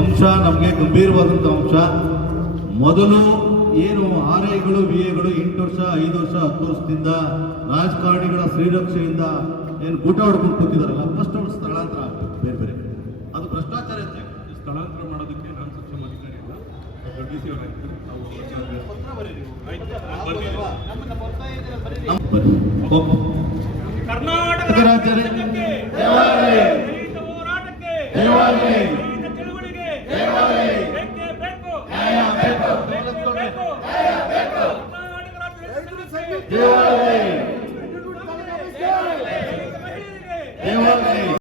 ಅಂಶ ನಮಗೆ ಗಂಭೀರವಾದಂಥ ಅಂಶ. ಮೊದಲು ಏನು RIಗಳು VAಗಳು 8 ವರ್ಷ 5 ವರ್ಷ 10 ವರ್ಷದಿಂದ ರಾಜಕಾರಣಿಗಳ ಶ್ರೀರಕ್ಷೆಯಿಂದ ಏನು ಗೂಟ ಹೊಡ್ಕೊಂಡು ಕೂತಿದಾರಲ್ಲ, ಫಸ್ಟ್ ಅವ್ರು ಸ್ಥಳಾಂತರ ಆಗಬೇಕು. ಬೇರೆ ಅದು ಭ್ರಷ್ಟಾಚಾರ ಸ್ಥಳಾಂತರ ಮಾಡೋದಕ್ಕೆ ನಾನು ಸಕ್ಷಮ ಅಧಿಕಾರಿ ಇಲ್ಲ, ಡಿ ಸಿ ಅವರಾಗಿದ್ದಾರೆ. ಕರ್ನಾಟಕ ರಾಜ್ಯಕ್ಕೆ ಹೋರಾಟಕ್ಕೆ ಚಳುವಳಿಗೆ ಬೇಕು.